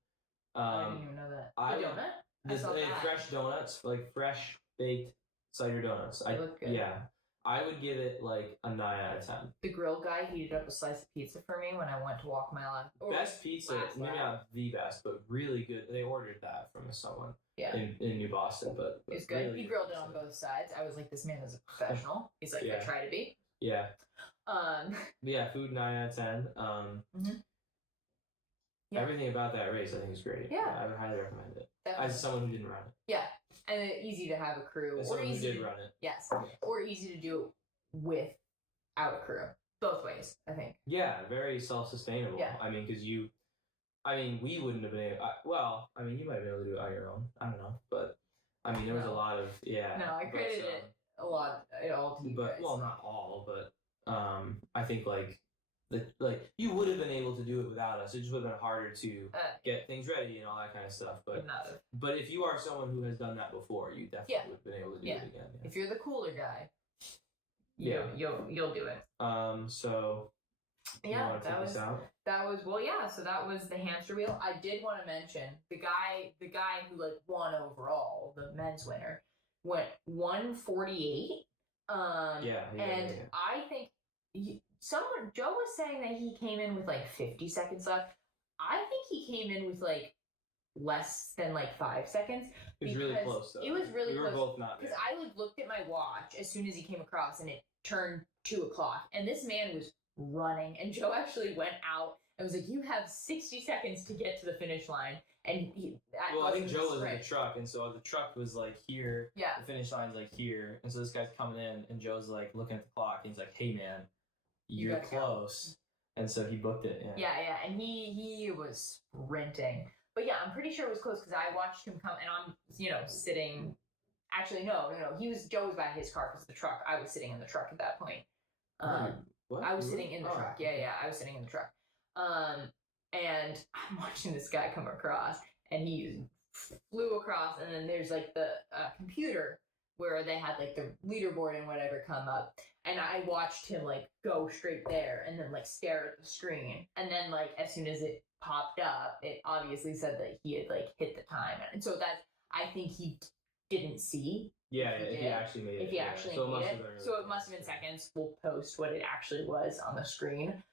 I didn't even know that. A donut? They had fresh donuts, like fresh baked cider donuts. They look good. Yeah. I would give it like a 9 out of 10. The grill guy heated up a slice of pizza for me when I went to walk my lap. Best pizza, maybe not the best, but really good. They ordered that from someone in New Boston, but it was good. Really he grilled it on both sides. I was like, this man is a professional. He's like, I try to be. Yeah. Yeah, food 9 out of 10. Everything about that race I think is great. Yeah. I would highly recommend it. Definitely. As someone who didn't run it. Yeah. And easy to have a crew. As or someone who easy did run it. Yes. Or easy to do without a crew. Both ways, I think. Yeah, very self-sustainable. Yeah. I mean, because we wouldn't have been able, you might have been able to do it on your own. I don't know. But, I mean, there was a lot of, No, I credited it a lot, all to you guys. Well, not all, but I think, you would have been able to do it without us. It just would have been harder to get things ready and all that kind of stuff. But if you are someone who has done that before, you definitely would have been able to do it again. Yeah. If you're the cooler guy, you'll do it. So yeah, that was so that was the hamster wheel. I did want to mention the guy who won overall, the men's winner, went 1:48. And I think Joe was saying that he came in with 50 seconds left. I think he came in with less than 5 seconds. It was really close though. It was really close. We were both not there. Because I looked at my watch as soon as he came across and it turned 2:00, and this man was running, and Joe actually went out and was like, you have 60 seconds to get to the finish line. And I think Joe was in the truck, and so the truck was here. Yeah. The finish line's here, and so this guy's coming in, and Joe's looking at the clock, and he's like, "Hey man, you're close." And so he booked it. Yeah. Yeah, and he was sprinting, but yeah, I'm pretty sure it was close because I watched him come, and I'm sitting. Actually, no. Joe was by his car because the truck. I was sitting in the truck at that point. What? I was sitting in the truck. Yeah, I was sitting in the truck. And I'm watching this guy come across, and he flew across, and then there's the computer where they had the leaderboard and whatever come up, and I watched him go straight there, and then stare at the screen, and then as soon as it popped up, it obviously said that he had hit the time, and so that I think he didn't see. Yeah, if he actually made it. If he actually made it, so it must have been seconds. We'll post what it actually was on the screen.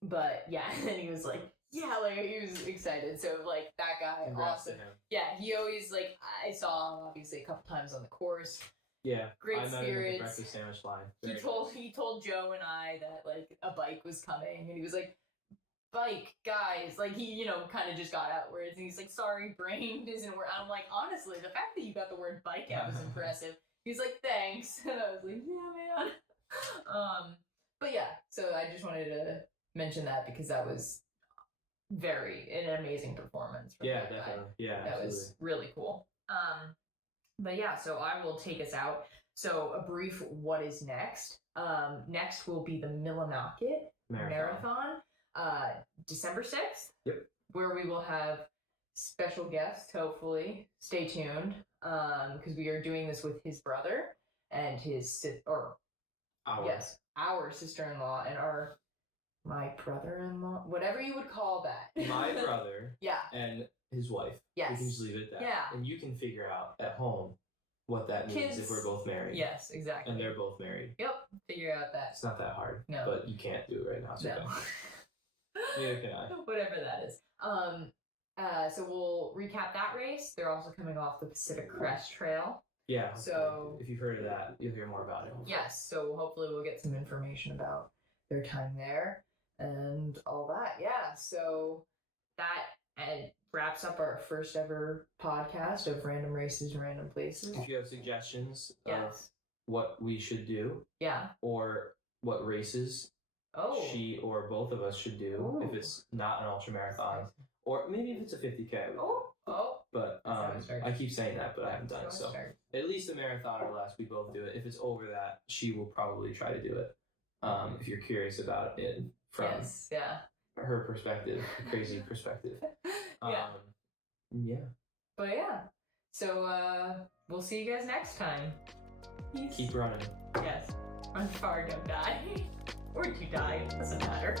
But yeah, and then he was he was excited. So that guy, Congrats awesome. to him. Yeah, he always I saw him obviously a couple times on the course. Yeah, great I met spirits. him at the breakfast sandwich line. He told Joe and I that a bike was coming, and he was like, "Bike, guys!" He kind of just got out words, and he's like, "Sorry, brain isn't where." I'm like, honestly, the fact that you got the word bike out was impressive. He's like, "Thanks," and I was like, "Yeah, man." But yeah, so I just wanted to mention that because that was an amazing performance. Yeah, definitely. Yeah, that was really cool. But yeah, so I will take us out. So a brief what is next. Next will be the Millinocket Marathon, December 6th. Yep. Where we will have special guests, hopefully. Stay tuned. Because we are doing this with his brother and our sister-in-law and our my brother-in-law, whatever you would call that. My brother Yeah. and his wife. Yes. We can just leave it at that. Yeah. And you can figure out at home what that means Kids. if we're both married. Yes, exactly. And they're both married. Yep. Figure out that. It's not that hard. No. But you can't do it right now. It's No. okay. Neither can I. Whatever that is. So we'll recap that race. They're also coming off the Pacific Crest Trail. Yeah. So- if you've heard of that, you'll hear more about it. Yes, so hopefully we'll get some information about their time there and all that. Yeah, so that wraps up our first ever podcast of random races and random places. If you have suggestions of Yes. what we should do Yeah. or what races Oh. she or both of us should do Ooh. if it's not an ultra marathon, or maybe if it's a 50K. Oh. But how it starts. I keep saying that, but I haven't done it. So So at least a marathon or less, we both do it. If it's over that, she will probably try to do it. If you're curious about it from Yes. Yeah. her perspective, crazy perspective. Yeah. Yeah. But yeah. So we'll see you guys next time. Peace. Keep running. Yes. Run far, don't die. Or you die. Doesn't matter.